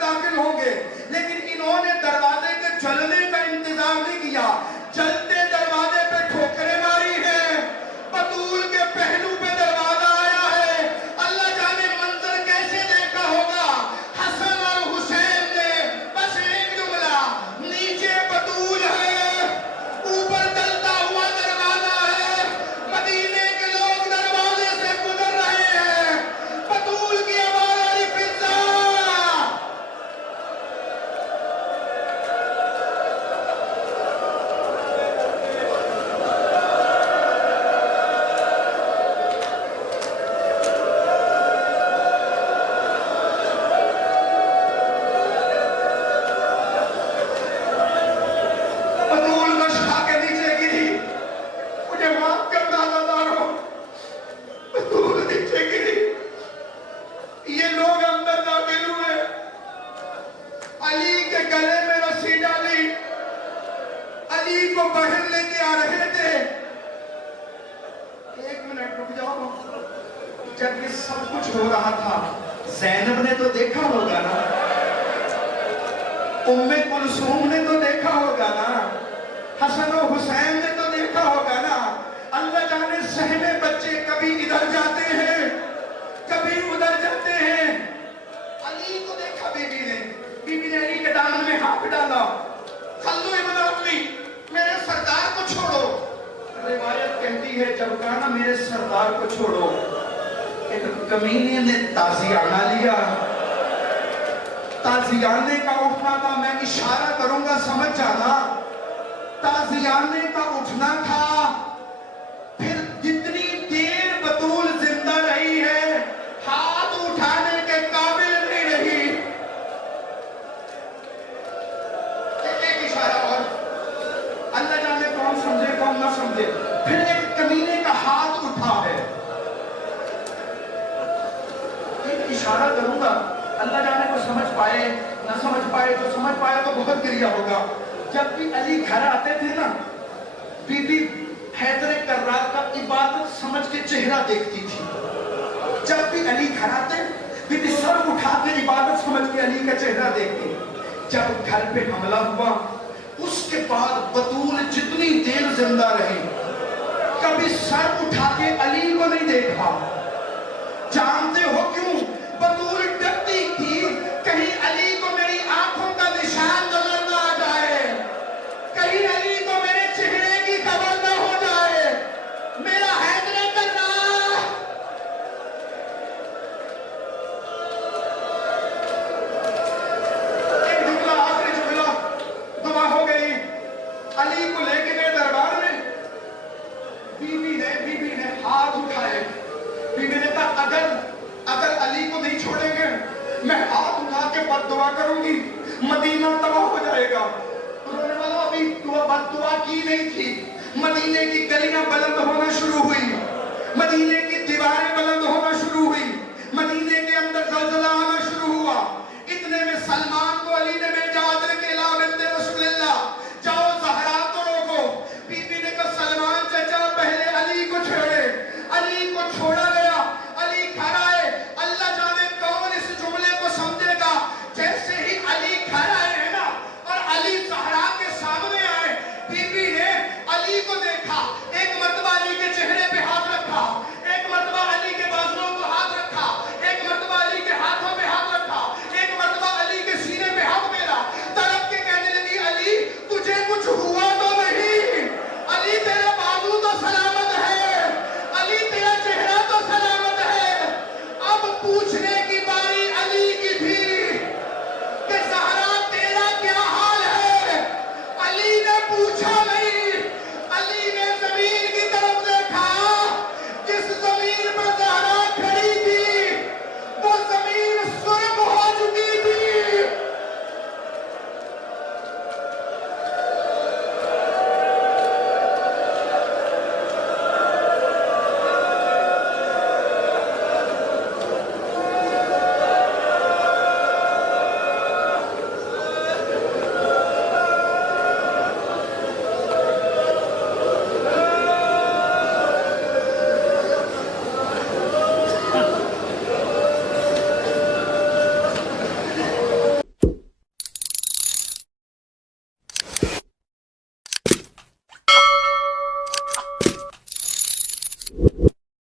کو باہر لے کے آ رہے تھے. 1 منٹ رک جاؤ. جب یہ سب کچھ ہو رہا تھا زینب نے تو دیکھا ہوگا نا, ام کلثوم نے تو دیکھا ہوگا نا, حسن و حسین نے تو دیکھا ہوگا نا. اللہ جانے سہمے بچے کبھی ادھر جاتے ہیں کبھی ادھر جاتے ہیں. علی کو دیکھا بی بی نے علی کے دامن میں ہاتھ ڈالا. خلو ابن امی, میرے سردار کو چھوڑو. روایت کہتی ہے جب کہا نا میرے سردار کو چھوڑو, ایک کمینے نے تازیانہ لیا. تازیانے کا اٹھنا تھا, میں اشارہ کروں گا سمجھ جانا. تازیانے کا اٹھنا تھا. پھر جتنی دیر بطول زندہ رہی ہے ہاتھ اٹھانے کے قابل نہیں رہی. ایک اشارہ اور, اللہ جانے کون سمجھے کون نہ سمجھے. پھر ایک کمینے کا ہاتھ اٹھا ہے. ایک اشارہ کروں گا, اللہ جانے کو سمجھ پائے نہ سمجھ پائے. جو سمجھ پائے تو بہت گریا ہوگا. جب بھی علی گھر آتے تھے نا, بی بی حیدر کرار کا عبادت سمجھ کے چہرہ دیکھتی تھی. جب بھی علی گھر آتے بی بی سر اٹھا کے عبادت سمجھ کے علی کا چہرہ دیکھتی. جب گھر پہ حملہ ہوا اس کے بعد بطول جتنی دیر زندہ رہی کبھی سر اٹھا کے علی کو نہیں دیکھا. جانتے ہو کیوں؟ بطول ڈرتی تھی کہیں علی کو میری آنکھوں کا نشان نظر نہ آ جائے, کہیں علی کو میرے چہرے کی خبر نہ ہو جائے. میرا حیدر کرار. ایک جملہ, آخری جملہ, دعا ہو گئی. علی کو لے کے گئے دربار میں. بی بی نے ہاتھ اٹھائے. بی بی نے کہا اگر علی کو نہیں چھوڑیں گے میں ہاتھ اٹھا کے بد دعا کروں گی, مدینہ تباہ ہو جائے گا. انہوں نے بولا ابھی بد دعا کی نہیں تھی. مدینے کی گلیاں بلند ہونا شروع ہوئی, مدینے کی دیواریں بلند ہونا شروع ہوئی, مدینے کے اندر زلزلہ آنا شروع ہوا. اتنے میں سلمان